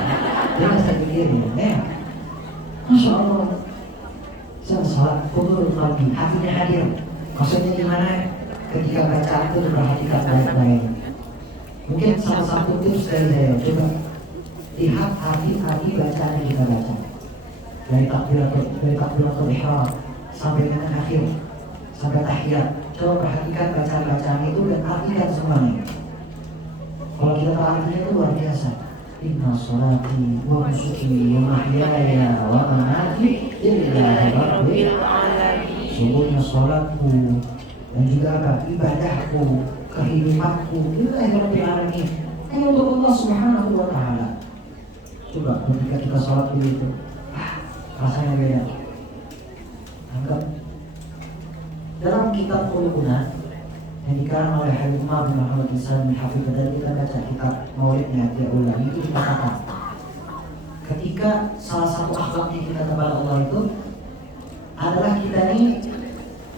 Dia masih pikirin, ya. Masya Allah. Sholat hudurul qalbi, hatinya hadir. Maksudnya gimana? Ketika baca itu perhatikan baik-baik. Mungkin salah satu tips dari saya, coba lihat hati-hati bacaan yang kita baca. Dari takbiratul ihram sampai dengan akhir, sampai tahiyat. Coba perhatikan bacaan-bacaan itu dan artikan semuanya. Kalau kita tahu artinya itu luar biasa. Inna salati wa nusuki wa mahyaya wa mamati lillahi rabbil alamin. Sungguhnya salatku dan juga ibadahku, kehidupanku lillahi rabbil alamin, hanya untuk Allah Subhanahu wa taala. Coba ketika kita salat begitu, rasanya beda. Anggap dalam kitab Qulubuna yang dikarang oleh Habib Umar bin Muhammad bin Salim Al-Hafidh, tadi kita baca kitab Maulidnya dia ulang itu dikatakan ketika salah satu akhlaknya kita kepada Allah itu adalah kita ini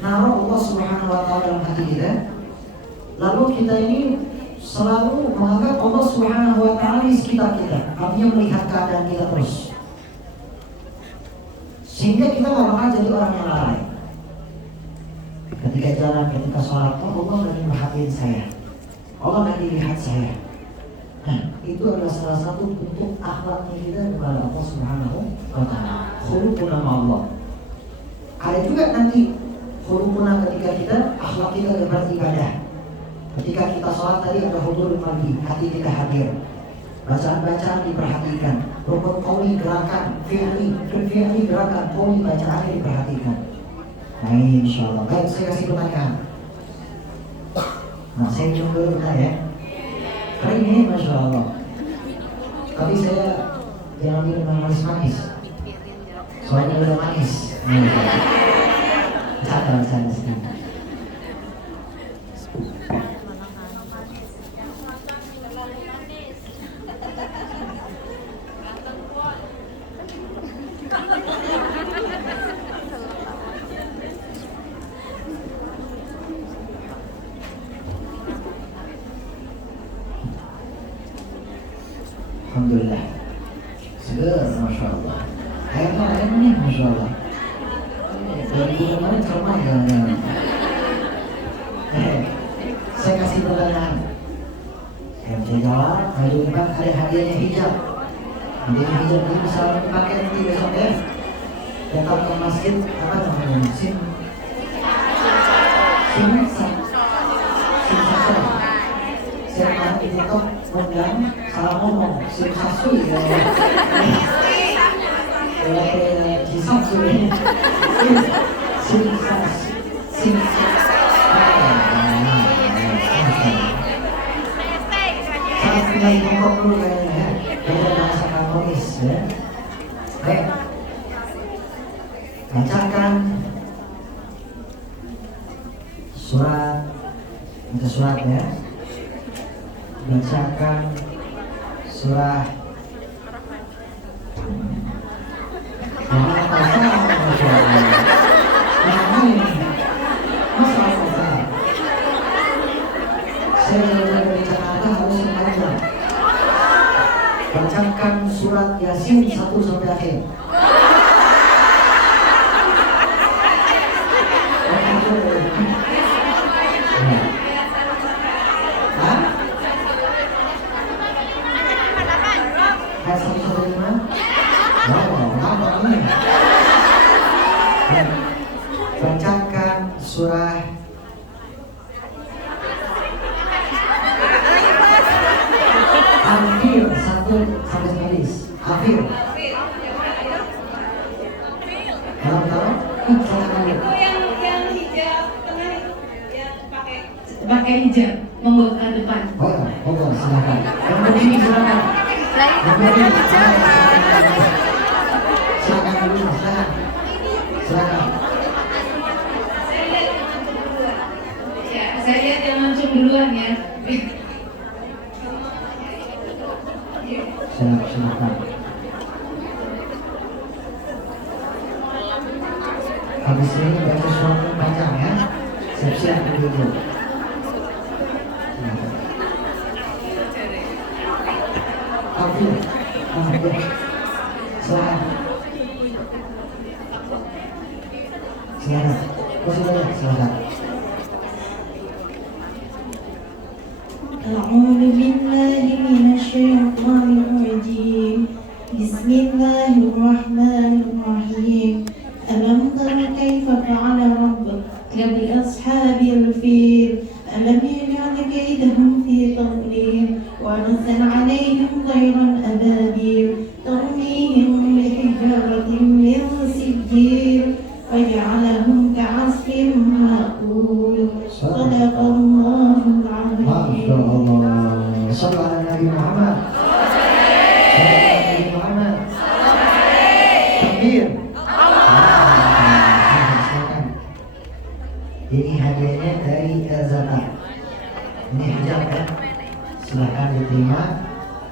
naruh Allah Subhanahu wa taala dalam hati kita, lalu kita ini selalu menganggap Allah Subhanahu wa taala di sekitar kita, artinya melihat keadaan kita terus, sehingga kita gak bakal jadi orang yang lalai. Ketika jalan, ketika sholat, oh Allah lagi merhatiin saya, Allah lagi lihat saya. Nah, itu adalah salah satu bentuk akhlaknya kita kepada Allah Subhanahu wa taala. Khuluquna ma'allah. Ada juga nanti khuluquna ketika kita akhlak kita beribadah. Ketika kita sholat tadi ada hudur qalbi, hati kita hadir. Bacaan-bacaan diperhatikan, rukun qauli gerakan, fi'li gerakan, qauli bacaannya diperhatikan. Nah, insyaallah. Baik, saya kasih pertanyaan. Nah, saya minum dulu bentar ya. Kali ini Masya Allah. Tapi saya jangan minum yang manis-manis, soalnya udah manis. Bercanda sedikit. Alhamdulillah, segar, Masya Allah. Airnya Masya Allah. Dari kemarin cermat ya. Saya kasih pertanyaan. Saya bisa jawab. Maju depan, ada hadiahnya hijab. Hadiahnya hijab ini bisa dipakai nanti besok ya. Datang ke masjid, apa namanya? Sim saya kemarin di TikTok undang salah ngomong sim sasui ya. Sim saya tinggal ngomong dulu kayaknya ya. Beda bahasa Kantonis ya. Baik, bacakan surat, minta surat ya. Bacakan surah bacakan surat Yasin 1 sampai akhir. Bacakan surah Al-Fil 1 sampai habis. Al-Fil. Kalau tahu? Itu yang hijab tengah itu, yang pakai hijab, monggo ke depan. Oh, silakan. Yang berdiri silakan. Yang berdiri silakan dulu, silakan. Saya lihat yang langsung duluan ya. Silakan. Habis ini baca surat yang panjang ya. Siap-siap dulu. Oke. Silakan. Silakan. أعوذ بالله من الشيطان الرجيم بسم الله الرحمن الرحيم ألم تر كيف فعل ربك بأصحاب الفيل ألم يجعل كيدهم في تضليل وأرسل عليهم طيرا أبابيل التكثير فجعلهم كعصف مأكول صدق الله العظيم. Masya Allah. Sallu ala Nabi Muhammad. Sallu ala Nabi Muhammad. Takbir. Silakan. Ini hadiahnya dari Elzata. Ini hijab ya. Silakan diterima.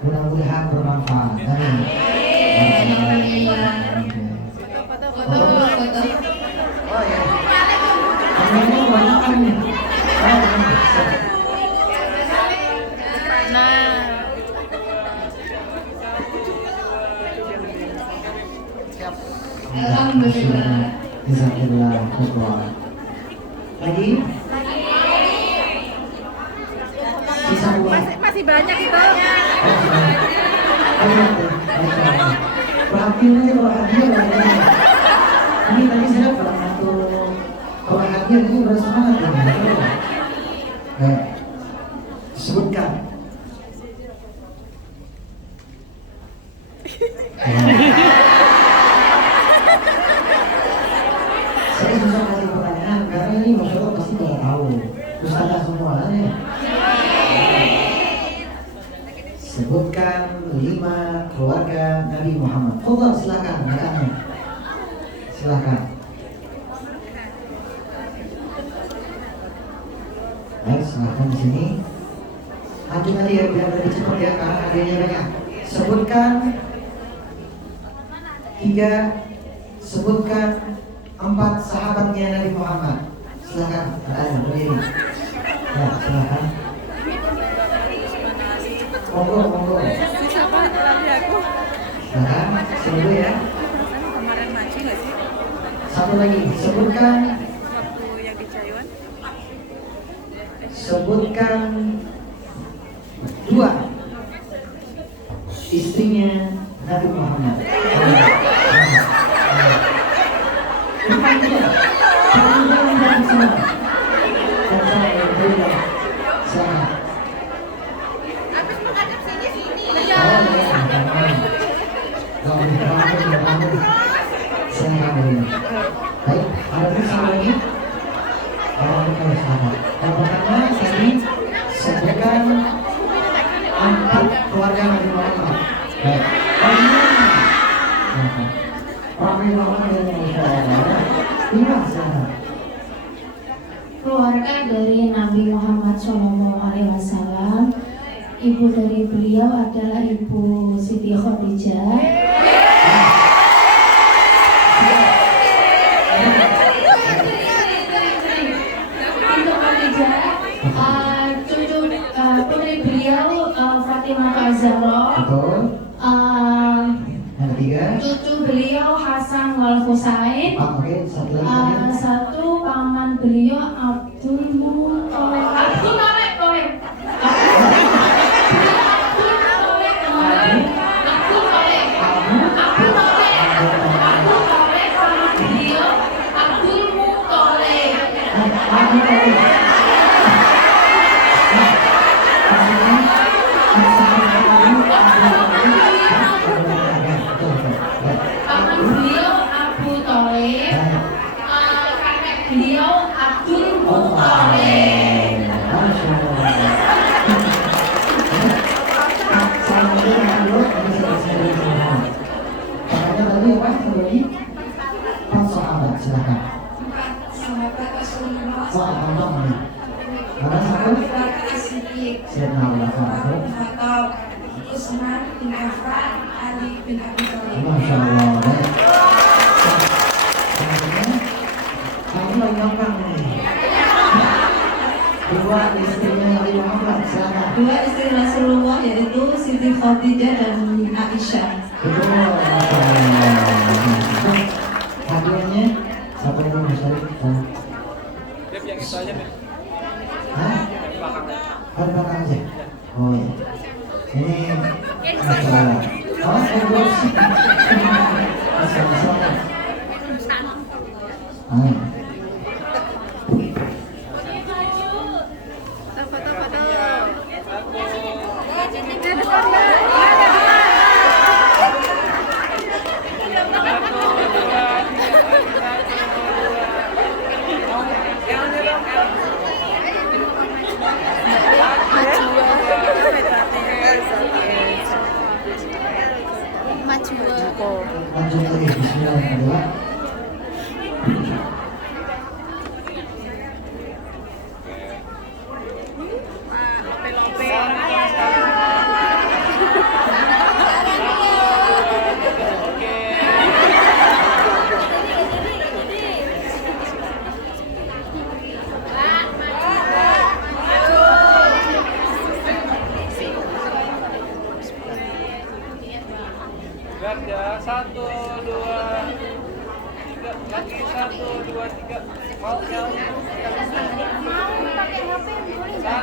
Mudah-mudahan bermanfaat. Amin. Foto. Oh ya. Kameranya banyak kan nih. Alhamdulillah. Jazakallah khairan. Lagi? Sisa dua. Masih banyak itu. Perhatiin aja kalau hadiah. Ini tadi saya dapat satu kalau hadiah ini udah semangat ya. Sebutkan. Saya susah kasih pertanyaan karena ini Masya Allah pasti nggak tahu. Ustazah semua ya. Sebutkan 5 keluarga Nabi Muhammad. Fadhal, silakan kakaknya. Silakan. Baik, silakan di sini. Antum tadi ya biar lebih cepat ya karena hadiahnya banyak. Sebutkan 4 sahabatnya Nabi Muhammad. Silakan, kakaknya berdiri. Ya, silakan. Monggo. Silakan, sebut ya. Satu lagi, sebutkan 2 istrinya Nabi Muhammad. Empat aja. Jangan dari semua. Dan saya yang berikan. Silakan. Baik, ada yang lagi? Yang pertama tadi sebutkan 4 keluarga Nabi Muhammad. Baik. Nabi Muhammad yang Masya Allah. Keluarga dari Nabi Muhammad SAW, ibu dari beliau adalah Ibu Siti Khadijah. Putri beliau Fatimah Az-Zahra. Betul. Yang ketiga. Cucu beliau Hasan wal Husain. Oke, satu lagi. Satu paman beliau Abdul Thalib. Beliau Abdul Muthalib. Sahabat, silakan. Sahabat Rasulullah. Mana satu? As-Siddiq, Sayyidina Abu Bakar. Khattab, Utsman bin Affan, Ali bin Abi Thalib. Masya Allah. Kamu lagi gampang nih. 2 istrinya Nabi Muhammad, silakan. 2 istri Rasulullah yaitu Siti Khadijah dan Aisyah. Betul, Masya Allah. Hadiahnya siapa yang mau cari? Yang itu aja, Beb. Hah? Oh, di belakang aja. Oh ya. Ini Masya Allah. Oh, endorse. Masya Allah, silakan. Ayo. Lanjut lagi, bismillahirrahmanirrahim. Lihat ya, 1, 2, 3, lagi 1, 2, 3. Mau ya? 1, 2, 3.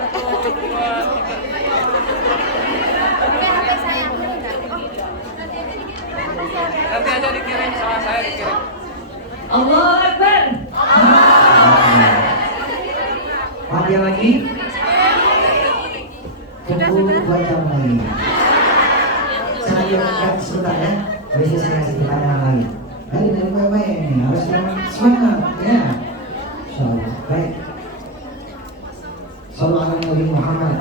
Nanti aja dikirim sama saya dikirim. Allahu Akbar. Mati lagi. Tunggu 2 jam lagi. Saya lanjutkan sebentar ya. Habis saya kasih pertanyaan lagi. Baik, dari baik-baik ini harus yang semangat ya. Insyaallah. Baik. Sallallahu alaihi Nabi Muhammad.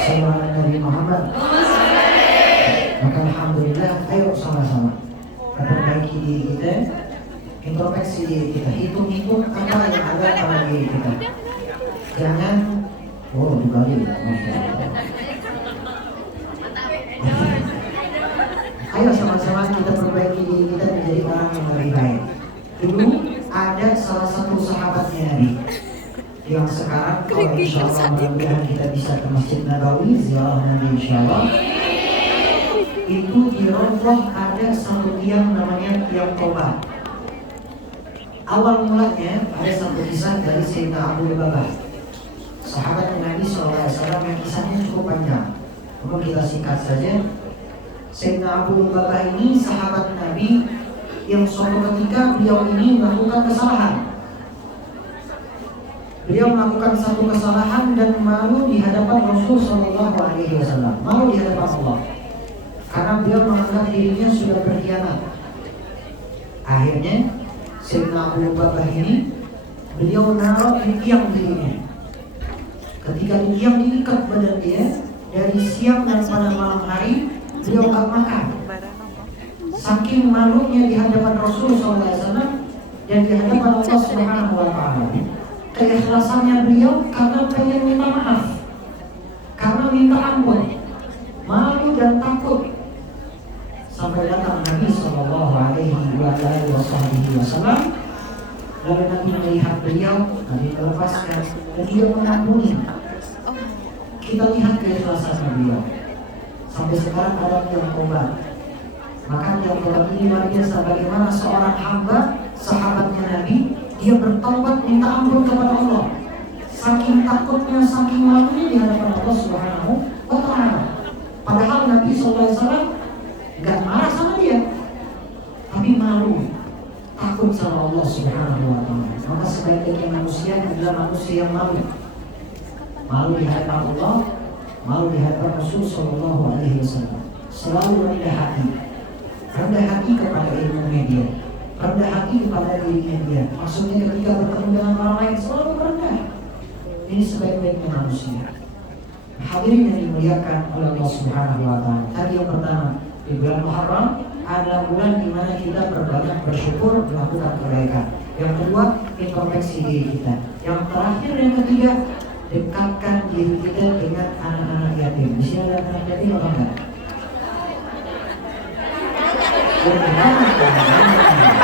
Sallallahu alaihi Nabi Muhammad. Maka alhamdulillah, ayo sama-sama perbaiki diri kita, introspeksi diri kita, hitung-hitung apa yang ada pada diri kita. Jangan, dibalik, Masya Allah. Ayo sama-sama kita perbaiki diri kita menjadi orang yang lebih baik. Dulu ada salah satu sahabatnya Nabi yang sekarang kalau insya Allah mudah-mudahan kita bisa ke Masjid Nabawi ziarah Nabi insya Allah. Itu di Rawdah ada satu tiang namanya tiang Toba. Awal mulanya ada satu kisah dari Sayyidina Abu Lubabah, sahabat Nabi SAW yang kisahnya cukup panjang. Namun kita singkat saja. Sayyidina Abu Lubabah ini sahabat Nabi yang suatu ketika beliau ini melakukan kesalahan. Beliau melakukan satu kesalahan dan malu di hadapan Rasul Shallallahu Alaihi Wasallam, malu di hadapan Allah, karena beliau menganggap dirinya sudah berkhianat. Akhirnya Sayyidina Abu Lubabah ini beliau naruh di tiang dirinya. Ketika di tiang diikat badan dia, dari siang dan pada malam hari beliau gak makan. Saking malunya di hadapan Rasul SAW dan di hadapan Allah Subhanahu Wa Taala. Keikhlasannya beliau karena pengen minta maaf, karena minta ampun, malu dan takut. Sampai datang Nabi Sallallahu Alaihi Wasallam. Lalu Nabi melihat beliau, Nabi melepaskan dan dia mengampuni. Kita lihat keikhlasan beliau. Sampai sekarang ada yang tobat. Maka yang tobat ini luar biasa. Bagaimana seorang hamba, sahabatnya Nabi, dia bertobat minta ampun kepada Allah. Saking takutnya, saking malunya di hadapan Allah Subhanahu Wa Taala. Padahal Nabi SAW gak marah sama dia, tapi malu, takut sama Allah Subhanahu Wa Taala. Maka sebaik-baiknya manusia adalah manusia yang malu. Malu di hadapan Allah, malu di hadapan Rasul Sallallahu Alaihi Wasallam. Selalu rendah hati, rendah hati kepada ilmu media, rendah hati kepada dirinya dia. Maksudnya ketika bertemu dengan orang lain selalu rendah. Ini sebaik-baiknya manusia. Hadirin yang dimuliakan oleh Allah Subhanahu Wa Taala. Tadi yang pertama, di bulan Muharram adalah bulan di mana kita berbanyak bersyukur, melakukan kebaikan. Yang kedua, introspeksi diri kita. Yang terakhir, yang ketiga, dekatkan diri kita dengan anak-anak yatim. Di sini ada anak yatim atau enggak?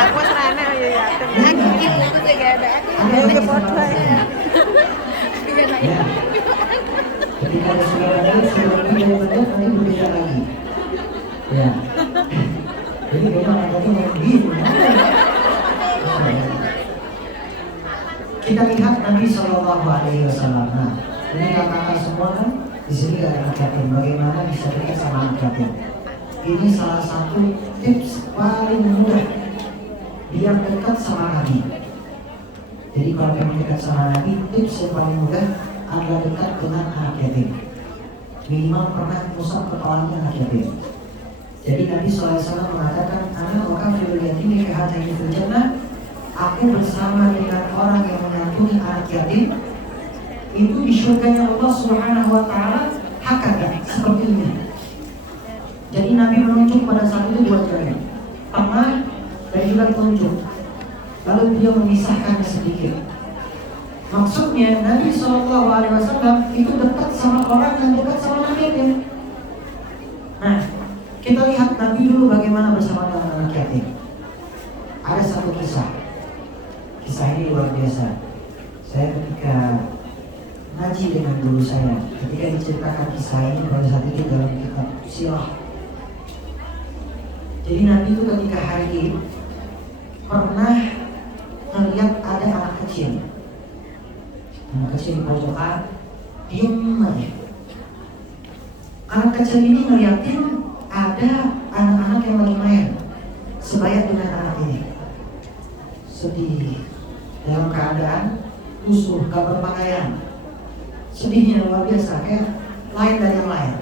Aku serana ya yatim. Aku juga ada. Ayo ke foto ya. Ketika ada saudara sudah pindah nanti berbeda lagi. Ya. Jadi memang anak yatim yang begitu. Kita lihat Nabi Shallallahu Alaihi Wasallam. Nah, ini kakak semua kan di sini ada anak yatim. Bagaimana bisa dekat sama anak yatim? Ini salah satu tips paling mudah biar dekat sama Nabi. Jadi kalau pengen dekat sama Nabi, tips yang paling mudah adalah dekat dengan anak yatim. Minimal pernah musab kepalanya anak yatim. Jadi Nabi SAW mengatakan, anak wakafil yatim kehataini fil jannah. Aku bersama dengan orang yang menyantuni anak yatim itu di surganya Allah Subhanahu Wa Taala. Hakata seperti ini. Jadi Nabi menunjuk pada saat itu dua jari, tengah dan juga telunjuk. Lalu beliau memisahkannya sedikit. Maksudnya Nabi SAW itu dekat sama orang yang dekat sama Nabi. Nah, kita lihat Nabi dulu bagaimana bersama dengan anak yatim. Ada satu kisah. Kisah ini luar biasa. Saya ketika ngaji dengan guru saya, ketika diceritakan kisah ini pada saat itu dalam kitab Sirah. Jadi Nabi itu ketika hari ini pernah melihat ada anak kecil. Anak kecil di pojokan diem aja. Anak kecil ini ngeliatin ada anak-anak yang lagi main sebaya dengan anak ini. Sedih, dalam keadaan lusuh, gak berpakaian. Sedihnya luar biasa, kayak lain dari yang lain.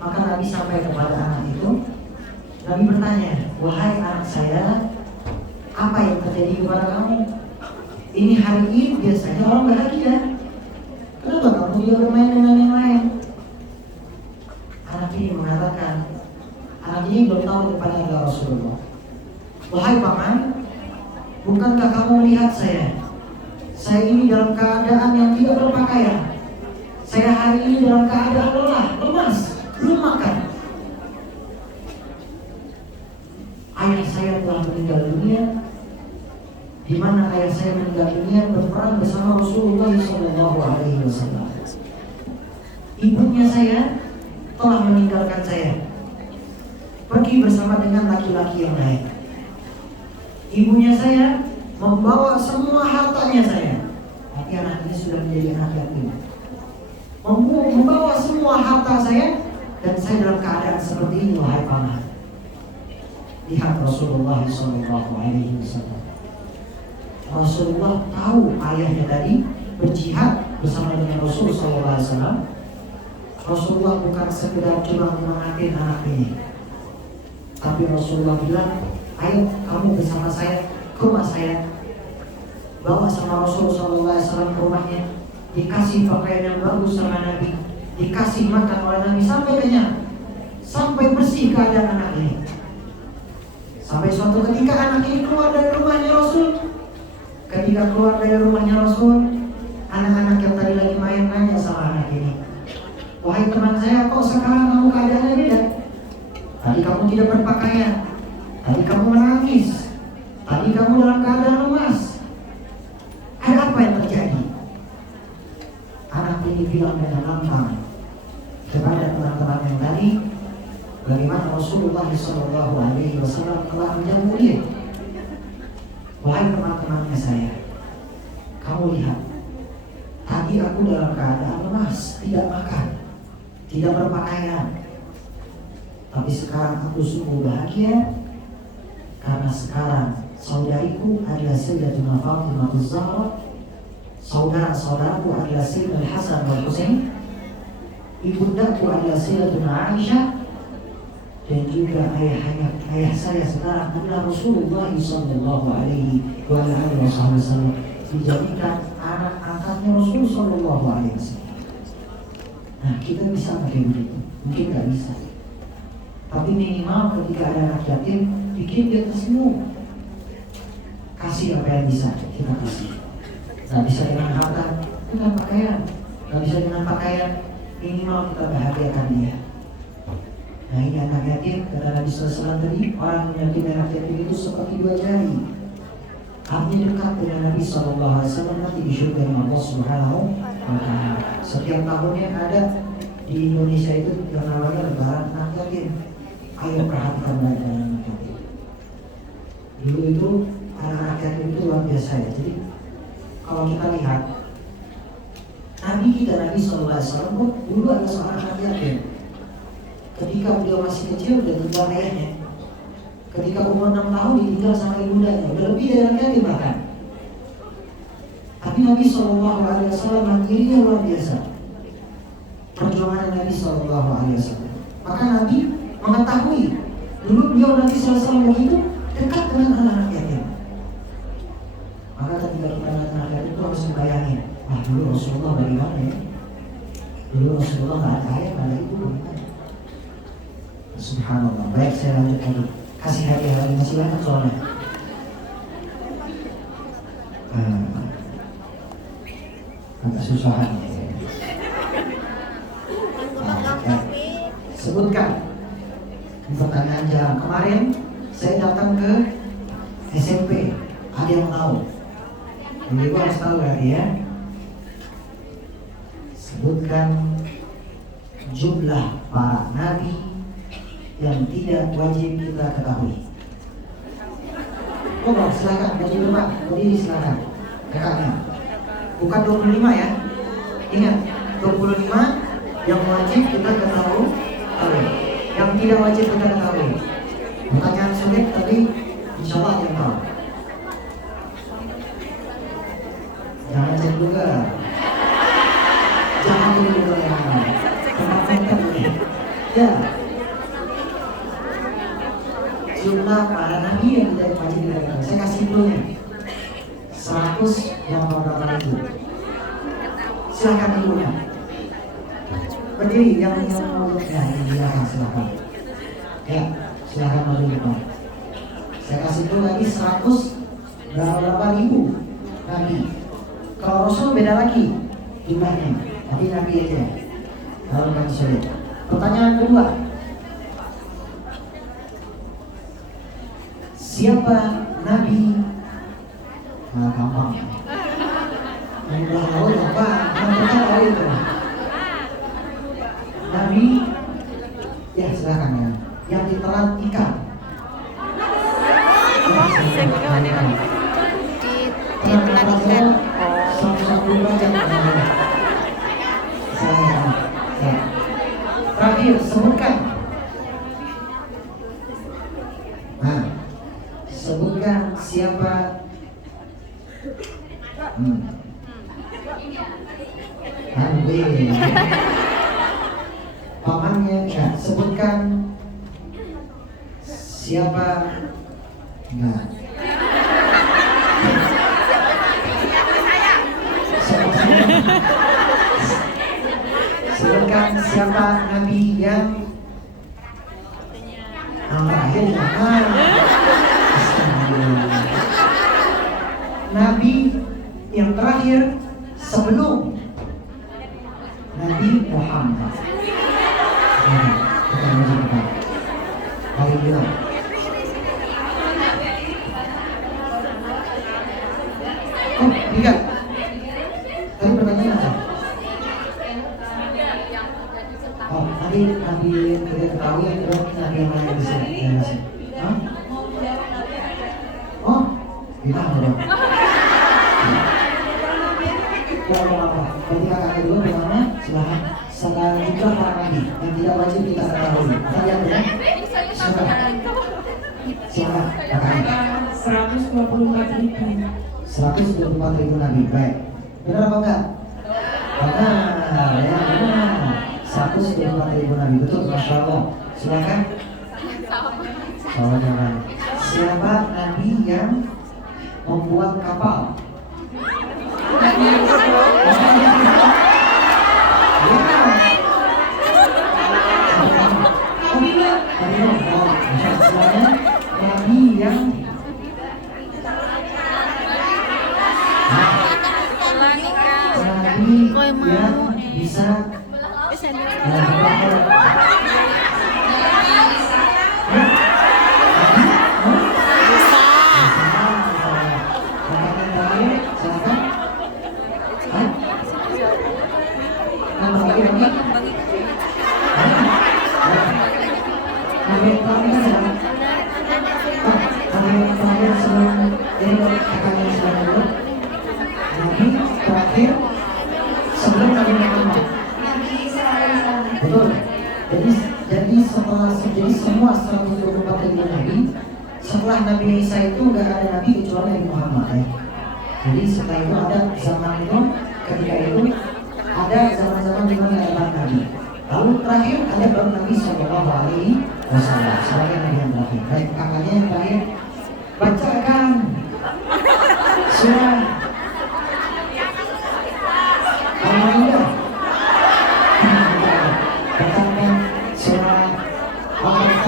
Maka Nabi sampai kepada anak itu. Nabi bertanya, wahai anak saya, apa yang terjadi kepada kamu? Ini hari ini biasanya orang bahagia. Kenapa kamu tidak bermain dengan yang lain? Anak ini mengatakan, anak ini belum tahu kepada adalah Rasulullah. Wahai paman, bukankah kamu melihat saya? Saya ini dalam keadaan yang tidak berpakaian. Saya hari ini dalam keadaan lelah, lemas, belum makan. Ayah saya telah meninggal dunia. Di mana ayah saya meninggal dunia berperang bersama Rasulullah SAW. Ibunya saya telah meninggalkan saya, pergi bersama dengan laki-laki yang lain. Ibunya saya membawa semua hartanya saya. Tapi anak ini sudah menjadi anak yatim. Membawa semua harta saya, dan saya dalam keadaan seperti ini, wahai paman. Lihat Rasulullah SAW. Rasulullah tahu ayahnya tadi berjihad bersama dengan Rasulullah SAW. Rasulullah bukan sekedar cuma menyemangatin anak ini, tapi Rasulullah bilang, ayo kamu bersama saya ke rumah saya. Bawa sama Rasulullah SAW ke rumahnya, dikasih pakaian yang bagus sama Nabi, dikasih makan oleh Nabi sampai kenyang, sampai bersih keadaan anak ini. Sampai suatu ketika anak ini keluar dari rumahnya Rasul. Ketika keluar dari rumahnya Rasul, anak-anak yang tadi lagi main nanya sama anak ini, wahai teman saya, kok sekarang kamu keadaannya beda? Tadi kamu tidak berpakaian, tadi kamu menangis, tadi kamu dalam keadaan lemas. Ada apa yang terjadi? Anak ini bilang dengan lantang kepada teman-teman yang tadi, bagaimana Rasulullah SAW telah menjamu dia. Wahai teman-temannya saya, kamu lihat, tadi aku dalam keadaan lemas, tidak makan, tidak berpakaian. Tapi sekarang aku sungguh bahagia, karena sekarang saudariku adalah Sayyidatuna Fatimah Az-Zahra, saudara-saudaraku adalah Sayyidina Hasan wal Husain, ibundaku adalah Sayyidatuna Aisyah, dan juga ayah saya sekarang adalah Rasulullah SAW, dijadikan anak angkatnya Rasulullah SAW. Nah, kita bisa pakai begitu? Mungkin nggak bisa, tapi minimal ketika ada anak yatim, bikin dia tersenyum, kasih apa yang bisa kita kasih. Nggak bisa dengan harta, dengan pakaian. Nggak bisa dengan pakaian, minimal kita bahagiakan dia. Nah, ini anak yatim, kata Nabi SAW tadi, orang yang yatim anak yatim itu seperti dua jari. Artinya dekat dengan Nabi SAW nanti di surga dengan Allah Subhanahu wa Ta'ala. Setiap tahunnya ada di Indonesia itu yang namanya lebaran anak yatim. Ayo perhatikan baik dengan anak yatim. Dulu itu anak yatim itu luar biasa ya. Jadi kalau kita lihat Nabi kita Nabi SAW dulu ada seorang anak yatim. Ketika beliau masih kecil udah tinggal ayahnya. Ketika umur 6 tahun ditinggal sama ibundanya, udah lebih dari anak yatim bahkan. Tapi Nabi SAW mandirinya luar biasa. Perjuangan Nabi SAW. Maka Nabi mengetahui dulu beliau Nabi SAW begitu dekat dengan anak-anak yatim. Maka ketika kita lihat anak yatim itu harus membayangin, wah dulu Rasulullah bagaimana ya? Dulu Rasulullah nggak ada ayah, nggak ada ibu. Subhanallah. Baik, saya lanjut lagi. Kasih hadiah lagi, masih banyak soalnya. Agak susahan ya. Sebutkan pertanyaan jarang. Kemarin saya datang ke SMP, ada yang tahu? Ibu harus tahu berarti ya. Sebutkan jumlah para nabi yang tidak wajib kita ketahui. Oh, silakan, baju depan, berdiri silakan. Kakaknya. Bukan 25 ya. Ingat, 25 yang wajib kita ketahui, yang tidak wajib kita ketahui. Pertanyaan sulit tapi insya Allah yang tahu. Jangan cek juga. Jangan cek juga ya. Ya. Jumlah para nabi yang tidak wajib kita ketahui. Saya kasih dulunya. 100 yang berapa itu? Silakan dulunya. Berdiri yang mau ya, silakan. Ya, silakan maju depan. Saya kasih dulu lagi 100 berapa ribu nabi. Kalau Rasul beda lagi jumlahnya, tapi nabi aja. Kalau kan sulit. Pertanyaan kedua. Siapa nabi? Nah, gampang. Yang udah tahu gampang, yang kita tahu itu. Nabi, ya silakan ya. Yang ditelan ikan. Ditelan ikan. Satu-satu baca. Saya. Terakhir sebutkan. Nah, sebutkan siapa. Pamannya ya, sebutkan siapa. Nah, sebutkan siapa nabi yang terakhirnya. Nabi yang terakhir sebelum Nabi Muhammad. Oh, tiga. Tadi pertanyaan apa? Oh, nanti Nabi tidak ketahui terus Nabi yang lain bisa. Oh, gimana dong? Apa? Berarti kakaknya dulu bagaimana? Silahkan. Selanjutnya para nabi yang tidak wajib kita ketahui. Kalian ya? Siapa? Kakaknya. 124.000 nabi. Baik. Benar apa enggak? Benar. Ya, benar. 124.000 nabi. Betul, Masya Allah. Silakan. Soalnya siapa nabi yang membuat kapal? Nabi yang bisa sebelum Nabi Muhammad. Betul. Jadi semua 124.000 nabi setelah Nabi Isa itu nggak ada nabi kecuali Nabi Muhammad ya. Jadi setelah itu ada zaman itu, ketika itu ada zaman-zaman di mana ada nabi. Lalu terakhir ada baru Nabi Shallallahu Alaihi Wasallam sebagai nabi yang terakhir. Baik, kakaknya yang terakhir bacakan surah Al-Maidah. Bacakan surah Al-Maidah.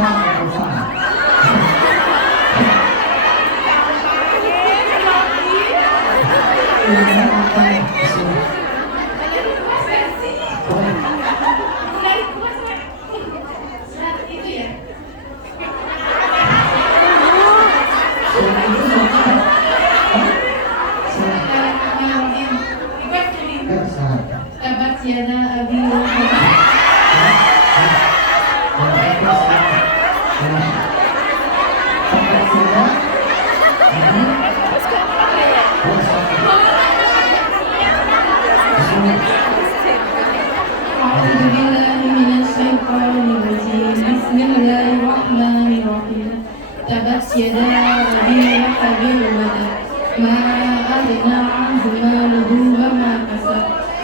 تبت يدا أبي لهب وتب ما أغنى عنه ماله وما كسب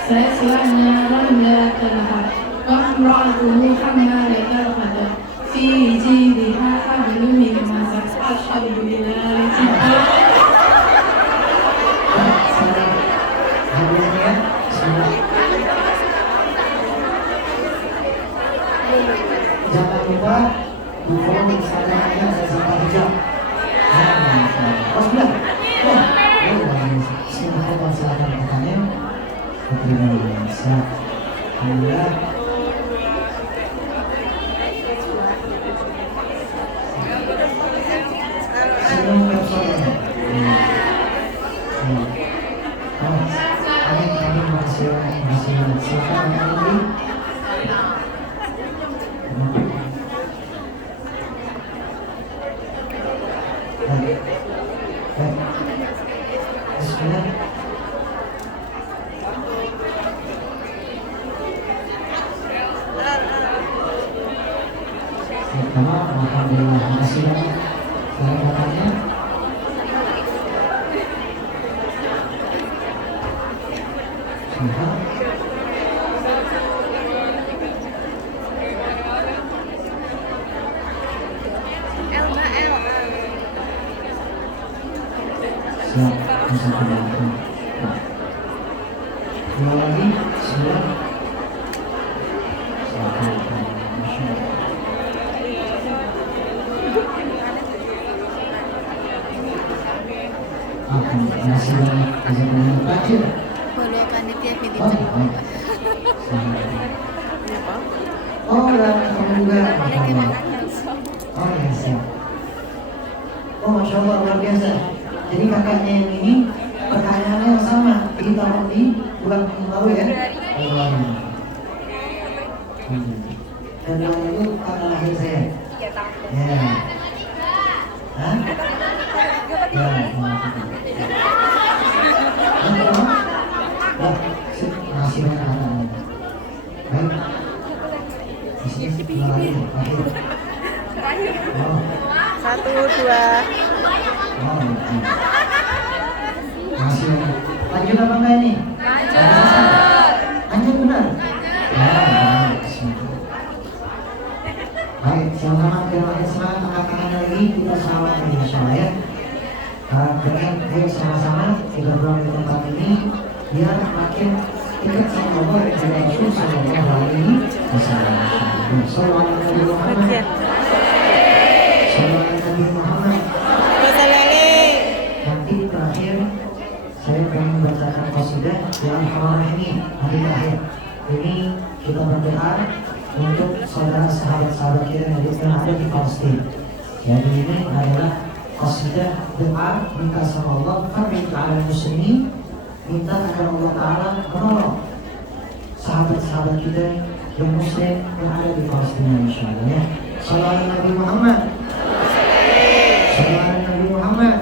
سيصلى نارا ذات لهب وامرأته حمالة الحطب في جيدها حبل من مسد أشهد بالله Hadiahnya sudah. Jangan lupa di follow Instagramnya Zazita Hijab. Oh sudah. Silakan silakan bertanya. Terima kasih. Alhamdulillah. Sebelum website. Silakan lagi. Bismillah. Pertama, alhamdulillah, makasih banyak. Saya bertanya. Siap, bisa dilakukan. Dua lagi, siap. Silakan. Masya Allah. Masih banyak kegiatan terakhir. Follow panitia video. Oh, baik. Oh, dan kamu juga. Oh, ya, siap. Oh, Masya Allah, luar biasa. Jadi kakaknya yang ini pertanyaannya yang sama di tahun di bulan yang lalu ya. Dan yang itu tanggal lahir saya. Ya. Hah? Ya. Masih banyak anak-anak. Baik. Di sini dua lagi lahir. Oh. 1, 2. Oh, masih lanjut apa enggak ini? Lanjut benar? Ya, baik, sama-sama terima kasih semangat angkat lagi kita sama insya Allah ya. Dengan ayo sama-sama kita berdoa di tempat ini biar makin dekat sama Allah dan juga Rasul Sallallahu Alaihi Wasallam. Sallallahu Alaihi Wasallam. Muhammad. Nanti terakhir saya akan membacakan qasidah yang ini nanti terakhir. Ini kita berdoa untuk saudara sahabat-sahabat kita yang ada di Palestina. Jadi ini adalah qasidah doa minta sama Allah, kami kepada muslimin minta agar Allah Taala menolong sahabat-sahabat kita yang muslim yang ada di Palestina insyaallah ya. Sallallahu Nabi Muhammad. Sallallahu Nabi Muhammad.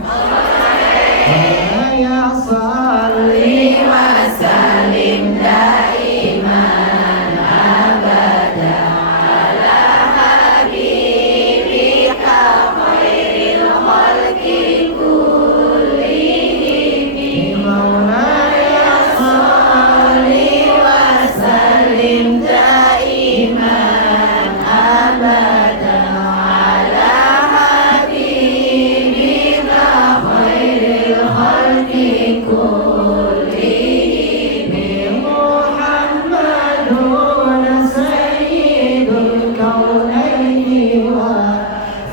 Ya salli wa sallim daiman abada ala habibika khairil khalqi kullihim. Maulaya salli wa sallim daiman abada ala habibika khairil khalqi kullihim. Muhammadun sayyidul kaunaini wa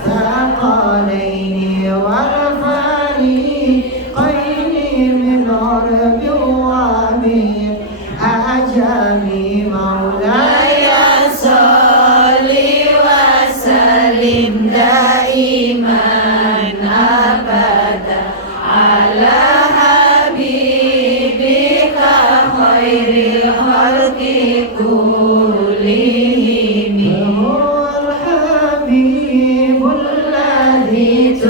thaqalaini wal fariqaini min arbi wa min ajami. Maulaya salli wa sallim daiman abada ala habibika khairil khalqi kullihim. Huwal habibul ladzi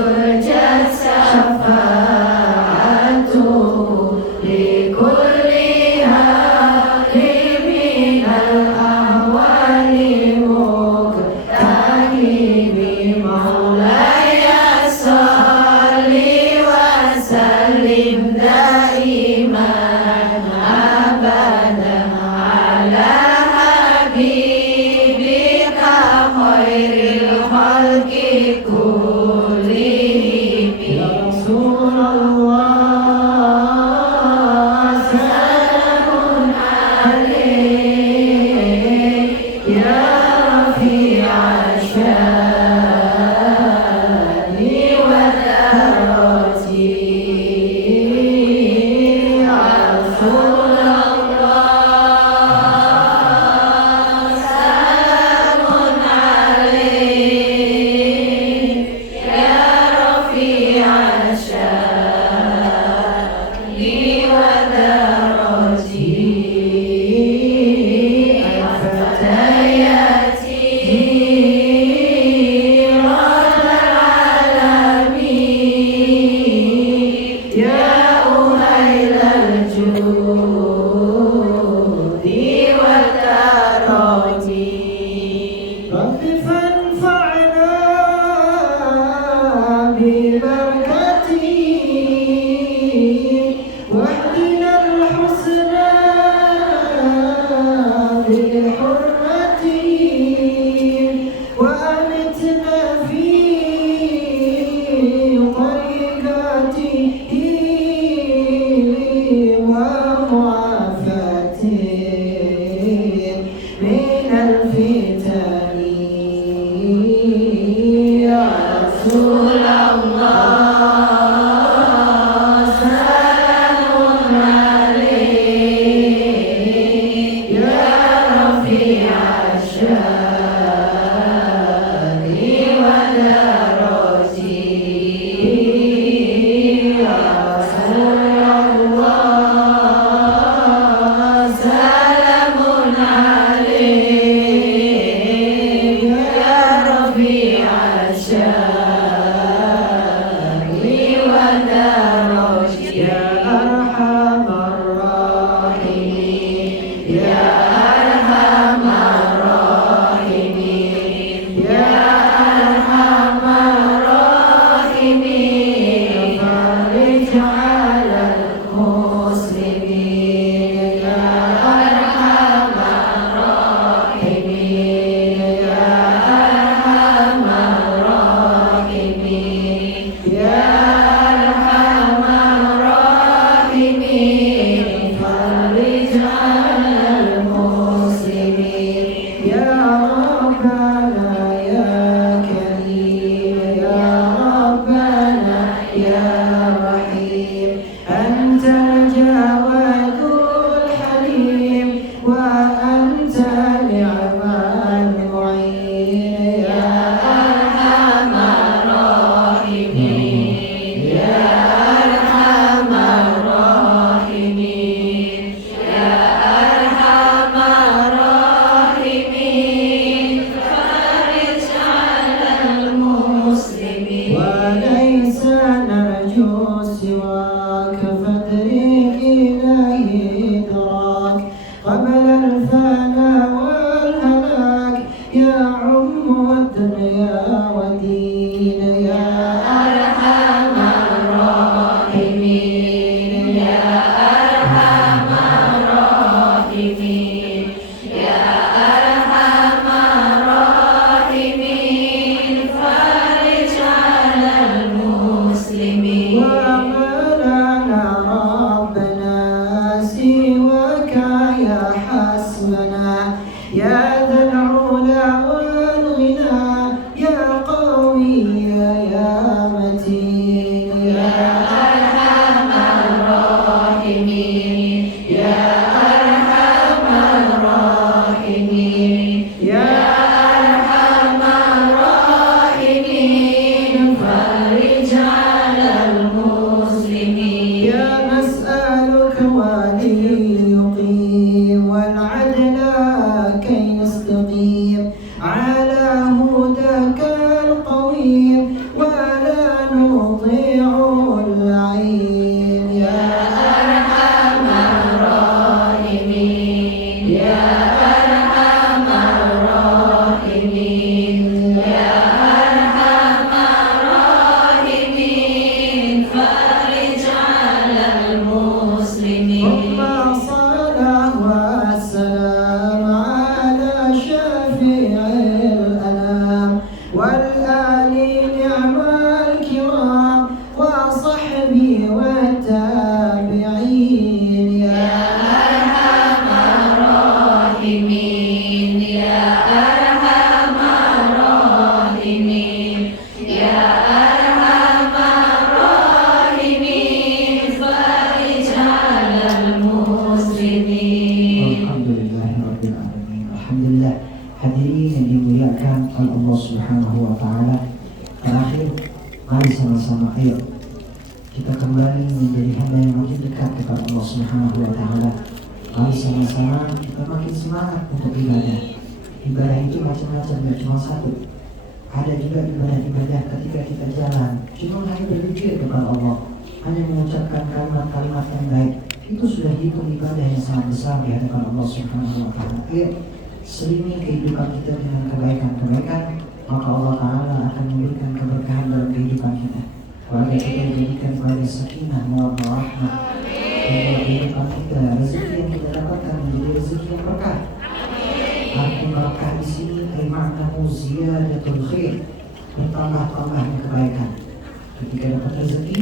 كلهم يا رسول الله سلام عليك يا رفيع الشان والدرجة يا رسول الله سلام عليك يا رفيع الشان والدرجة يا فتياتي رب العالمين يا أهيل الجود والكرم رب فانفعنا ببركتي واهدنا الحسنى بحرمتي وأمتنا في طريقته ومعافاته من الفتن يا رسول الله سلام عليك يا رفيع الشان والدرجة يا رسول الله سلام عليك يا رفيع الشان sama-sama ayo kita kembali menjadi hamba yang makin dekat kepada Allah Subhanahu wa taala. Mari sama-sama kita makin semangat untuk ibadah. Ibadah itu macam-macam, tidak cuma satu. Ada juga ibadah-ibadah ketika kita jalan, cuma hanya berzikir kepada Allah, hanya mengucapkan kalimat-kalimat yang baik. Itu sudah dihitung ibadah yang sangat besar di hadapan Allah Subhanahu wa taala. Ayo selingi kehidupan kita dengan kebaikan-kebaikan, maka Allah Ta'ala akan memberikan keberkahan dalam kehidupan kita. Keluarga kita dijadikan keluarga sakinah, mawaddah, rahmah. Dan kehidupan kita, rezeki yang kita dapatkan menjadi rezeki yang berkah. Arti berkah di sini maknamu ziyadatul khair, bertambah-tambahnya kebaikan. Ketika dapat rezeki,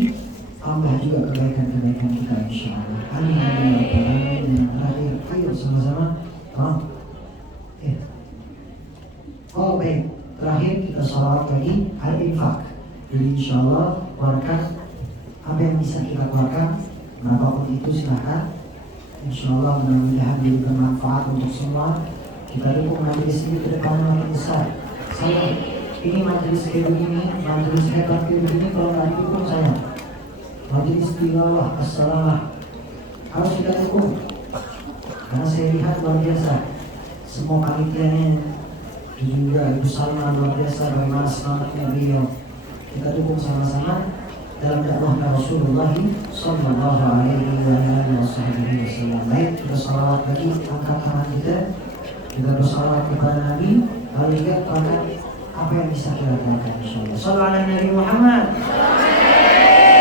tambah juga kebaikan-kebaikan kita insyaallah. Amin ya rabbal alamin. Yang terakhir, ayo sama-sama. Oh baik, terakhir kita salawat lagi al-infaq. Jadi insyaallah keluarkan apa yang bisa kita keluarkan, berapapun itu silahkan. Insyaallah mudah-mudahan memberikan manfaat untuk semua. Kita dukung majelis ini ke depan makin besar. Saya ini majelis kayak begini, majelis hebat kayak begini, kalau nggak didukung saya majelis tilawah as-salamah harus kita dukung. Karena saya lihat luar biasa semua panitianya, juga Ibu Salma luar biasa bagaimana semangatnya beliau. Kita dukung sama-sama dalam dakwahnya Rasulullah Sallallahu Alaihi Wasallam. Baik, kita salawat lagi, angkat tangan kita bersalawat kepada Nabi, lalu juga bahkan apa yang bisa kita lakukan insyaallah. Sallallahu alaihi Nabi Muhammad.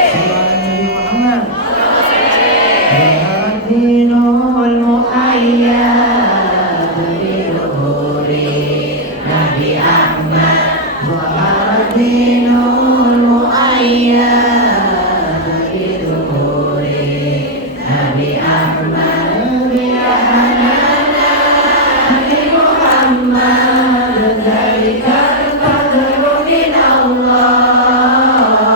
Sallallahu alaihi Nabi Muhammad. Dinul muayyad bi Nabi Ahmad wa dinul muayyad bi Nabi Ahmad ya hanana Nabi Muhammad dzalika al-fadlu min Allah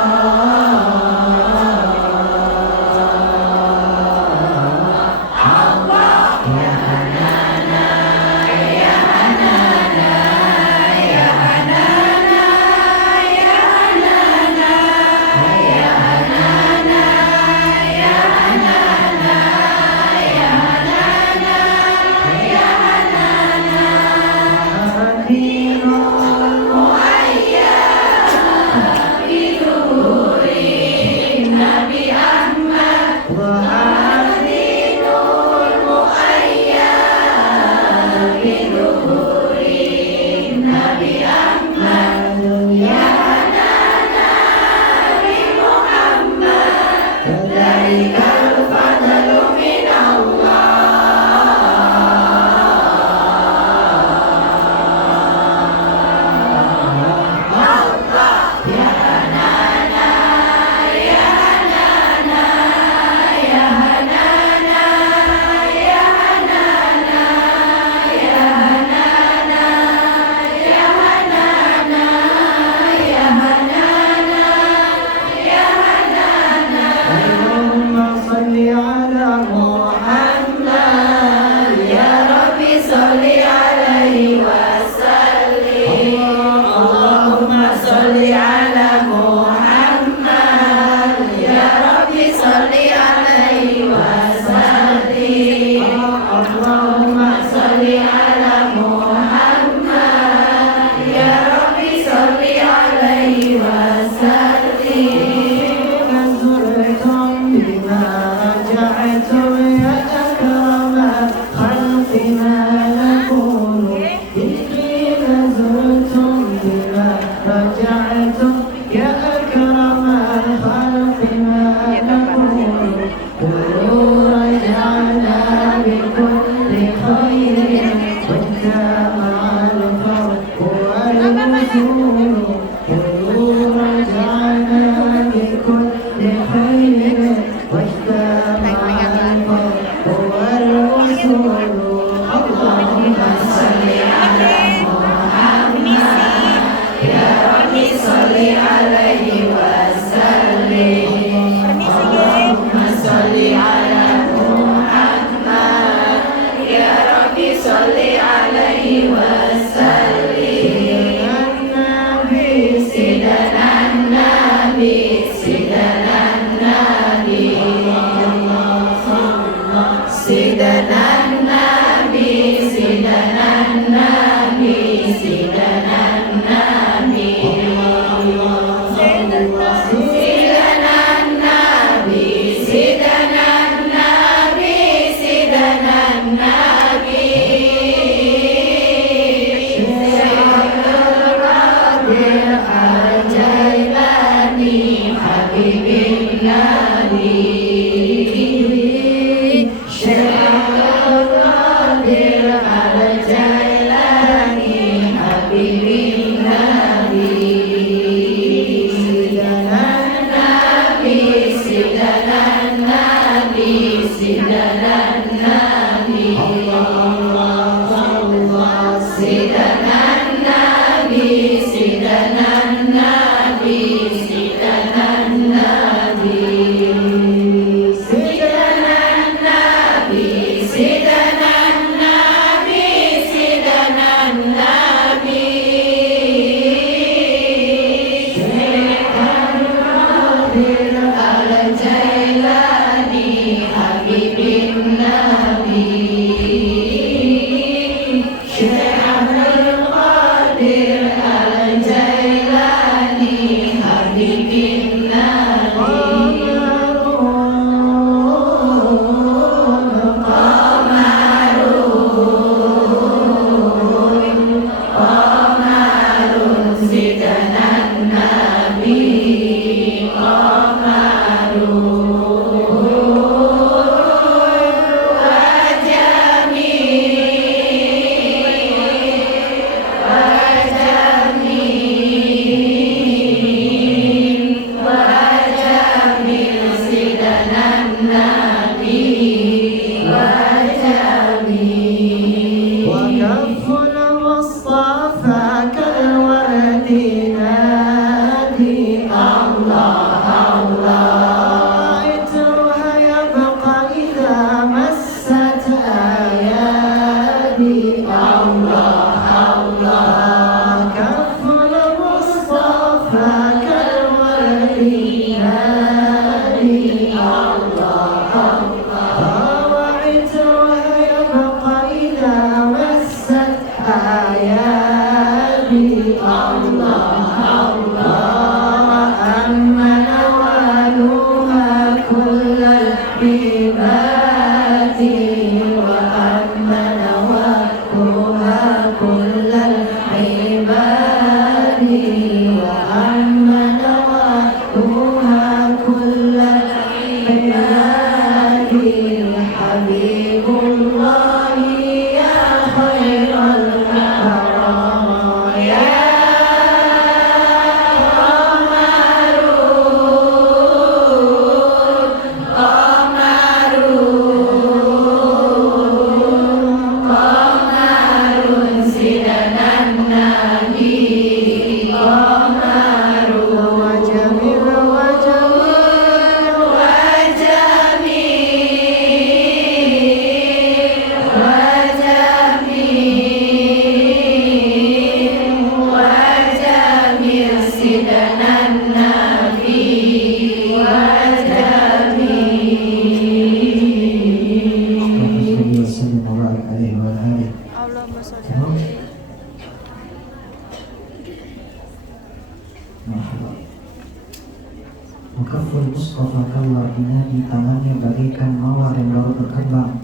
Mukaful Mustafa kallah binadi, tangannya bagaikan mawar yang baru berkembang.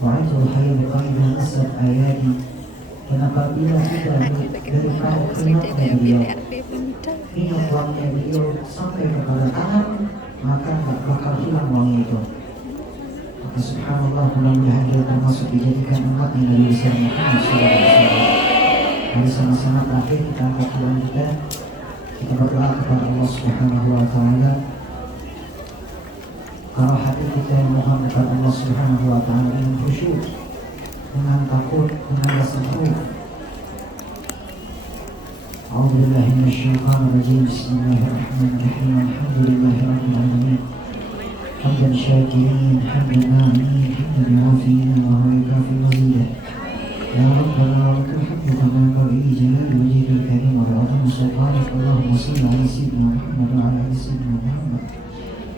Wa'idul hayya biqaidah asad ayadi. Dan apabila kita dari pau keringatnya beliau, minyak wanginya beliau sampai kepada tangan, maka tak bakal hilang wangi itu. Maka subhanallah, mudah-mudahan kita termasuk dijadikan umatnya Nabi besar Muhammad SAW. Mari sama-sama terakhir kita angkat tangan kita berdoa kepada Allah Subhanahu wa Ta'ala. Kalau hati kita yang mohon kepada Allah Subhanahu wa Ta'ala dengan khusyuk, dengan takut, dengan rasa khauf. A'udzu billahi minasyaitonir rajim. Bismillahirrahmanirrahim. Alhamdulillahirabbil alamin. Hamdan syakirin, hamdan amin, hamdan yuwafi'ina wa huwa yukafi mazidah. Ya Rabbana lakal hamdu kama yanbaghi li jalali wajhikal karim wa li'azami sultanik. Allahumma shalli ala sayyidina Muhammad wa ala ali sayyidina Muhammad.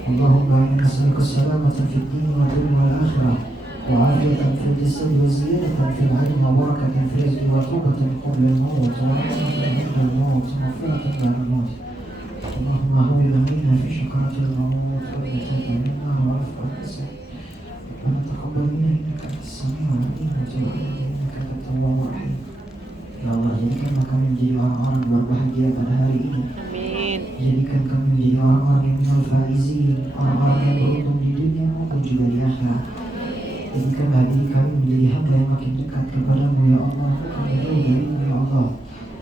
Allahumma inna nas'aluka as-salamata fid din wad dunya wal akhirah, wa 'afiyatan fil jasad wa ziyadatan fil 'ilmi wa barakatan fil rizqi wa tawbatan qabla al-maut wa rahmatan 'inda al-maut wa maghfiratan ba'da al-maut. Allahumma hawwin minna fi shakaratil maut wa tawbatan minna wa raf'al hisab. Rabbana taqabbal minna innaka antas sami'ul 'alim wa tub 'alaina innaka antat tawwabur rahim. Ya Allah, jadikanlah kami menjadi orang-orang berbahagia pada hari ini. Amin. Jadikan kami menjadi orang-orang yang minal faizin, mukhlisin, orang-orang yang beruntung di dunia maupun juga di akhirat. Jadikanlah diri kami menjadi hamba yang makin dekat kepadamu ya Allah, bukan menjauh darimu ya Allah.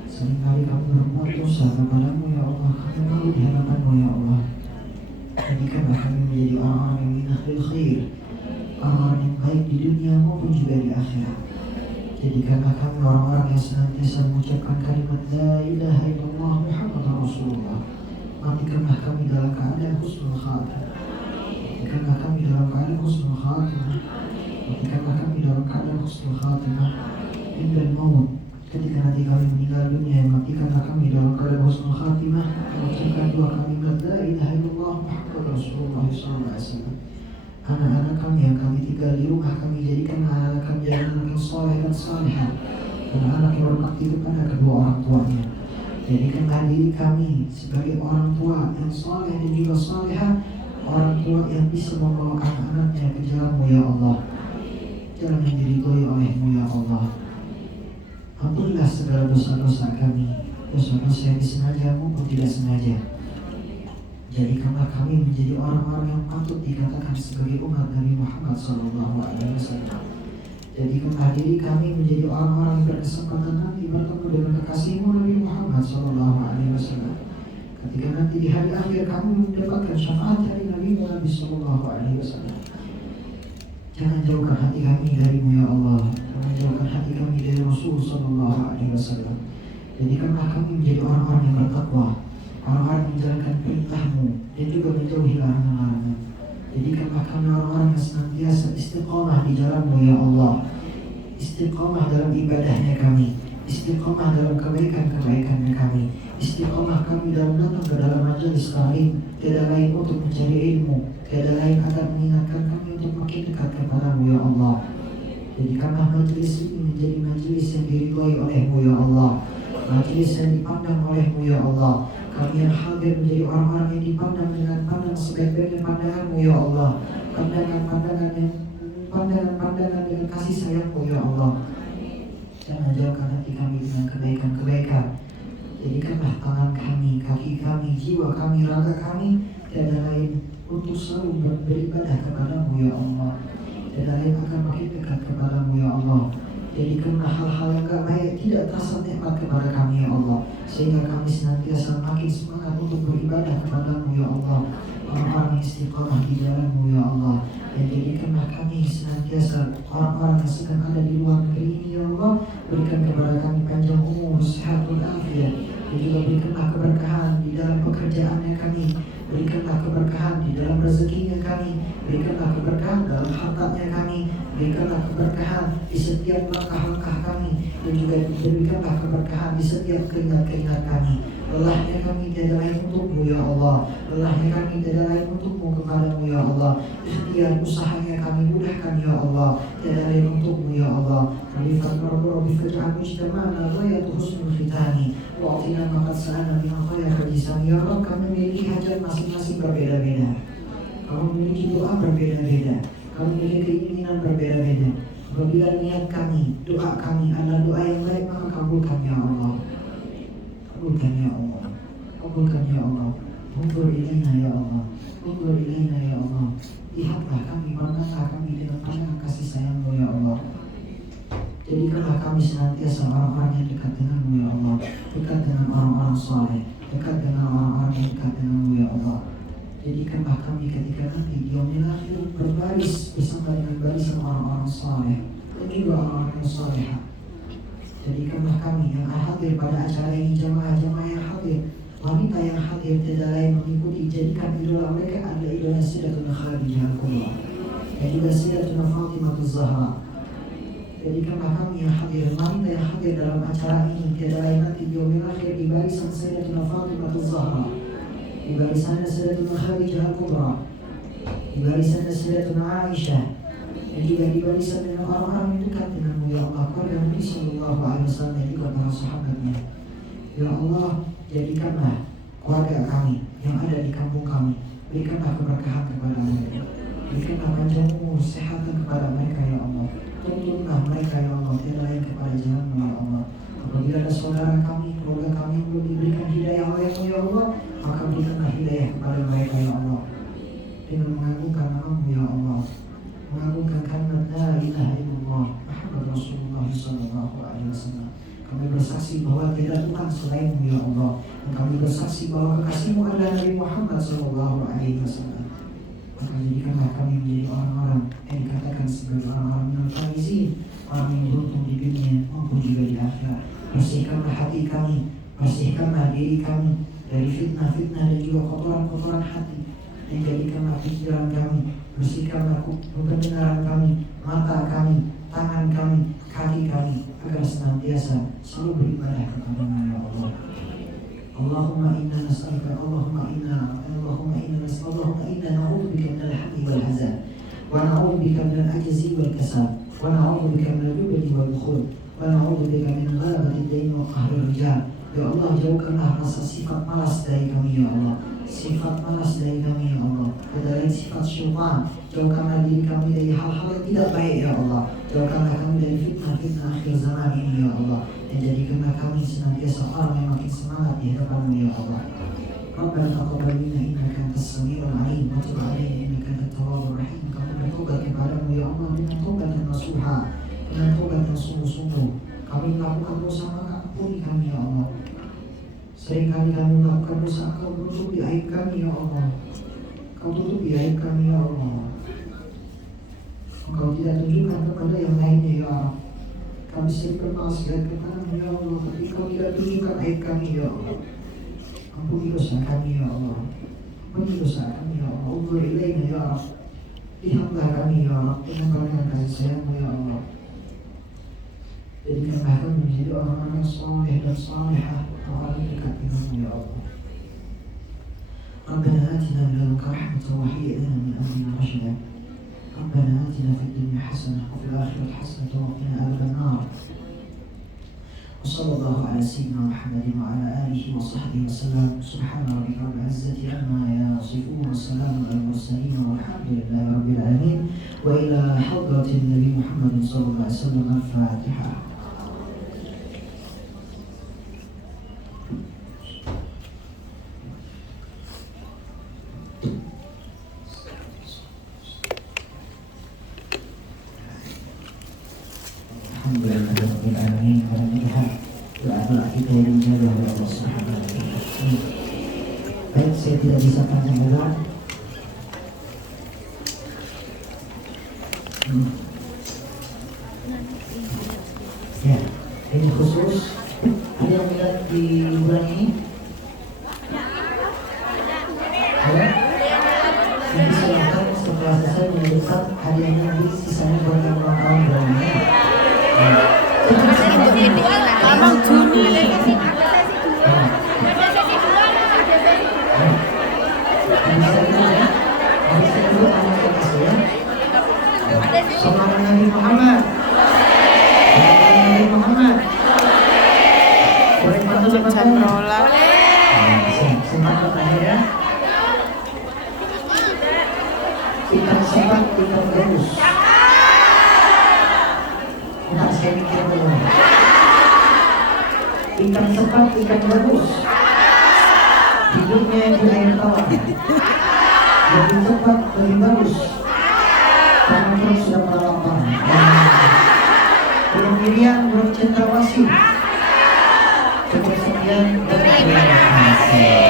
Seringkali kami berbuat dosa kepadamu ya Allah, kami malu di hadapanmu ya Allah. Jadikanlah kami menjadi orang-orang yang min ahlil khair, orang-orang yang baik di dunia maupun juga di akhirat. Jadikanlah kami orang-orang yang senantiasa mengucapkan kalimat La ilaha illallah Muhammad Rasulullah. Matikanlah kami dalam keadaan husnul khatimah. Matikanlah kami dalam keadaan husnul khatimah. Matikanlah kami dalam keadaan husnul khatimah. Indal maut, ketika nanti kami meninggal dunia, matikanlah kami dalam keadaan husnul khatimah. Mengucapkan dua kalimat La ilaha illallah Muhammad Rasulullah SAW. Anak-anak kami yang kami tinggal di rumah, kami jadikan anak kami jadi anak yang soleh dan salihah, dan anak yang berbakti kepada kedua orang tuanya. Jadikanlah diri kami sebagai orang tua yang soleh dan juga salihah, orang tua yang bisa membawa anak-anaknya ke jalan-Mu ya Allah, jalan yang diridhoi oleh-Mu ya Allah. Ampunilah segala dosa-dosa kami, dosa-dosa yang disengaja maupun tidak sengaja. Jadikanlah kami menjadi orang-orang yang patut dikatakan sebagai umat Nabi Muhammad SAW. Jadikanlah diri kami menjadi orang-orang yang berkesempatan nanti bertemu dengan kekasih-Mu Nabi Muhammad SAW. Ketika nanti di hari akhir kami mendapatkan syafaat dari Nabi SAW. Jangan jauhkan hati kami dari-Mu ya Allah. Jangan jauhkan hati kami dari Rasul SAW. Jadikanlah kami menjadi orang-orang yang bertakwa, orang-orang menjalankan perintah-Mu dan juga menjauhi larangan-larangan. Jadikanlah kami orang-orang yang senantiasa istiqamah di jalan-Mu ya Allah, istiqamah dalam ibadahnya kami, istiqamah dalam kebaikan-kebaikannya kami, istiqamah kami dalam datang ke dalam majelis lain, tiada lain untuk mencari ilmu, tiada lain agar mengingatkan kami untuk makin dekat kepada-Mu ya Allah. Jadikanlah majelis ini menjadi majelis yang diridhoi oleh-Mu ya Allah, majelis yang dipandang oleh-Mu ya Allah. Kami yang hadir menjadi orang-orang yang dipandang dengan pandang sebaik-baiknya pandangan-Mu ya Allah, pandangan dengan kasih sayang-Mu ya Allah. Jangan jauhkan hati kami dengan kebaikan-kebaikan. Jadikanlah tangan kami, kaki kami, jiwa kami, raga kami tiada lain untuk selalu beribadah kepada-Mu ya Allah, tiada lain akan makin dekat kepada-Mu ya Allah. Jadikanlah hal-hal yang gak baik tidak terasa nikmat kepada kami ya Allah, sehingga kami senantiasa makin semangat untuk beribadah kepada-Mu ya Allah, orang-orang yang istiqamah di jalan-Mu ya Allah. Dan jadikanlah kami senantiasa orang-orang yang sedang ada di luar negeri ini ya Allah, berikan kepada kami panjang umur, sehat dan afiat, dan juga berikanlah keberkahan di dalam pekerjaannya kami, berikanlah keberkahan di dalam rezekinya kami, berikanlah keberkahan dalam hartanya kami, berikanlah keberkahan di setiap langkah-langkah kami, dan juga berikanlah keberkahan di setiap keringat-keringat kami. Lelahnya kami tiada lain untuk-Mu ya Allah, lelahnya kami tiada lain untuk-Mu kepada-Mu ya Allah. Ikhtiar usahanya kami mudahkan ya Allah, tiada lain untuk-Mu ya Allah. Kami Rabbi faj'al mujtama'ana ghayatu husnul khitami wa atina ma qad sa'alna min khayr hadisan ya Rabb. Kami memiliki hajat masing-masing berbeda-beda, kami memiliki doa berbeda-beda, kami memiliki keinginan berbeda-beda. Apabila niat kami, doa kami adalah doa yang baik, maka kabulkan ya Allah, kabulkan ya Allah, kabulkan ya Allah. Unzur ilaina ya Allah, unzur ilaina ya Allah. Lihatlah kami, pandanglah kami dengan pandangan kasih sayang-Mu ya Allah. Jadikanlah kami senantiasa orang-orang yang dekat dengan-Mu ya Allah, dekat dengan orang-orang saleh, dekat dengan orang-orang yang dekat dengan-Mu ya Allah. Jadikanlah kami ketika nanti di yaumil akhir berbaris bersama dengan barisan orang-orang saleh dan juga orang-orang yang salehah. Jadikanlah kami yang hadir pada acara ini, jamaah-jamaah yang hadir, wanita yang hadir tidak lain mengikuti. Jadikan idola mereka adalah idola Sayyidatuna Khadijah Al-Kubra dan juga Sayyidatuna Fatimah Az-Zahra. Jadikanlah kami yang hadir, wanita yang hadir dalam acara ini tiada lain nanti di yaumil akhir di barisan Sayyidatuna Fatimah Az-Zahra, di barisannya Sayyidatuna Khadijah Al-Kubra, di barisannya Sayyidatuna Aisyah, dan juga di barisan dengan orang-orang yang dekat dengan-Mu ya Allah, keluarga Nabi Sallallahu Alaihi Wasallam dan juga para sahabatnya. Ya Allah, jadikanlah keluarga kami yang ada di kampung kami, berikanlah keberkahan kepada mereka, berikanlah panjang umur, kesehatan kepada mereka ya Allah. Tuntunlah mereka ya Allah, tidak lain kepada jalan-Mu ya Allah. Apabila ada saudara kami, keluarga kami yang belum diberikan hidayah oleh-Mu ya Allah, maka berikanlah hidayah kepada mereka ya Allah. dengan mengagungkan nama-Mu ya Allah, mengagungkan kalimat la ilaha illallah Muhammad Rasulullah sallallahu alaihi wasallam. Kami bersaksi bahwa tidak Tuhan selain-Mu ya Allah, dan kami bersaksi bahwa kekasih-Mu adalah Nabi Muhammad sallallahu alaihi wasallam. Maka jadikanlah kami menjadi orang-orang yang dikatakan sebagai orang-orang yang faizin, orang yang beruntung di dunia maupun juga di akhirat. Bersihkanlah hati kami, bersihkanlah diri kami dari fitnah-fitnah dan juga kotoran-kotoran hati, dan jadikanlah pikiran kami, bersihkanlah pendengaran kami, mata kami, tangan kami, kaki kami, agar senantiasa selalu beribadah kepada-Mu ya Allah. Allahumma inna nas'aluka, Allahumma inna na'udzubika minal hammi wal hazan, wa na'udzubika minal ajzi wal kasal, wa na'udzubika minal jubni wal bukhul, wa na'udzubika min ghalabati ad-dain wa qahri rijal. Ya Allah, jauhkanlah rasa sifat malas dari kami ya Allah, sifat malas dari kami ya Allah, dan sifat syaitan. Jauhkanlah diri kami dari hal-hal yang tidak baik ya Allah, jauhkanlah kami dari fitnah-fitnah akhir zaman ini ya Allah, dan jadikanlah kami senantiasa orang yang makin semangat di hadapan-Mu ya Allah. Rabbana taqabbal minna innaka antas samiul alim wa tub 'alaina innaka antat tawwabur rahim. Kami bertobat kepada-Mu ya Allah dengan tobat yang nasuha, dengan tobat yang sungguh-sungguh. Kami melakukan dosa, maka ampuni kami ya Allah. Seringkali kami melakukan dosa, Kau tutupi aib kami ya Allah, Kau tutupi aib kami ya Allah. Engkau tidak tunjukkan kepada yang lainnya ya Allah. Kami sering bermaksiat kepada-Mu ya Allah, tapi Kau tidak tunjukkan aib kami ya Allah. Ampuni dosa kami ya Allah, ampuni dosa kami ya Allah. Unzur ilaina ya Allah, lihatlah kami ya Allah dengan pandangan kasih sayang-Mu ya Allah. Jadikanlah kami menjadi orang-orang yang saleh dan salihah, orang yang dekat dengan-Mu ya Allah. Rabbana atina min ladunka rahmatan wa hayyi' lana min amrina rashada. Rabbana atina fid dunya hasanah wa fil akhirati hasanah wa qina adzabannar. وصلى الله على سيدنا محمد وعلى آله وصحبه وسلم. سبحان ربك رب العزة عما يصفون والسلام على المرسلين والحمد لله رب العالمين. وإلى حضرة النبي محمد صلى الله عليه وسلم الفاتحة. Baik, saya tidak bisa panjang lebar. Ya, ini khusus. Ada yang lihat di bulan ini? Ada? Ini silakan setelah selesai menyebutkan hadiahnya, nanti sisanya buat yang ulang tahun bulan ini. Abang Juni. Salam Nabi Muhammad. Nabi Muhammad. Jam rola. Semangat aja ya. Kita sepat, kita terus. Enggak, saya mikir dulu. Ikan sepat, ikan bagus. Hidupnya di air tawar. Lebih cepat, lebih bagus. Karena kita sudah berlapang. Belum Miriam, belum Cendrawasih. Cukup sekian dan terima kasih.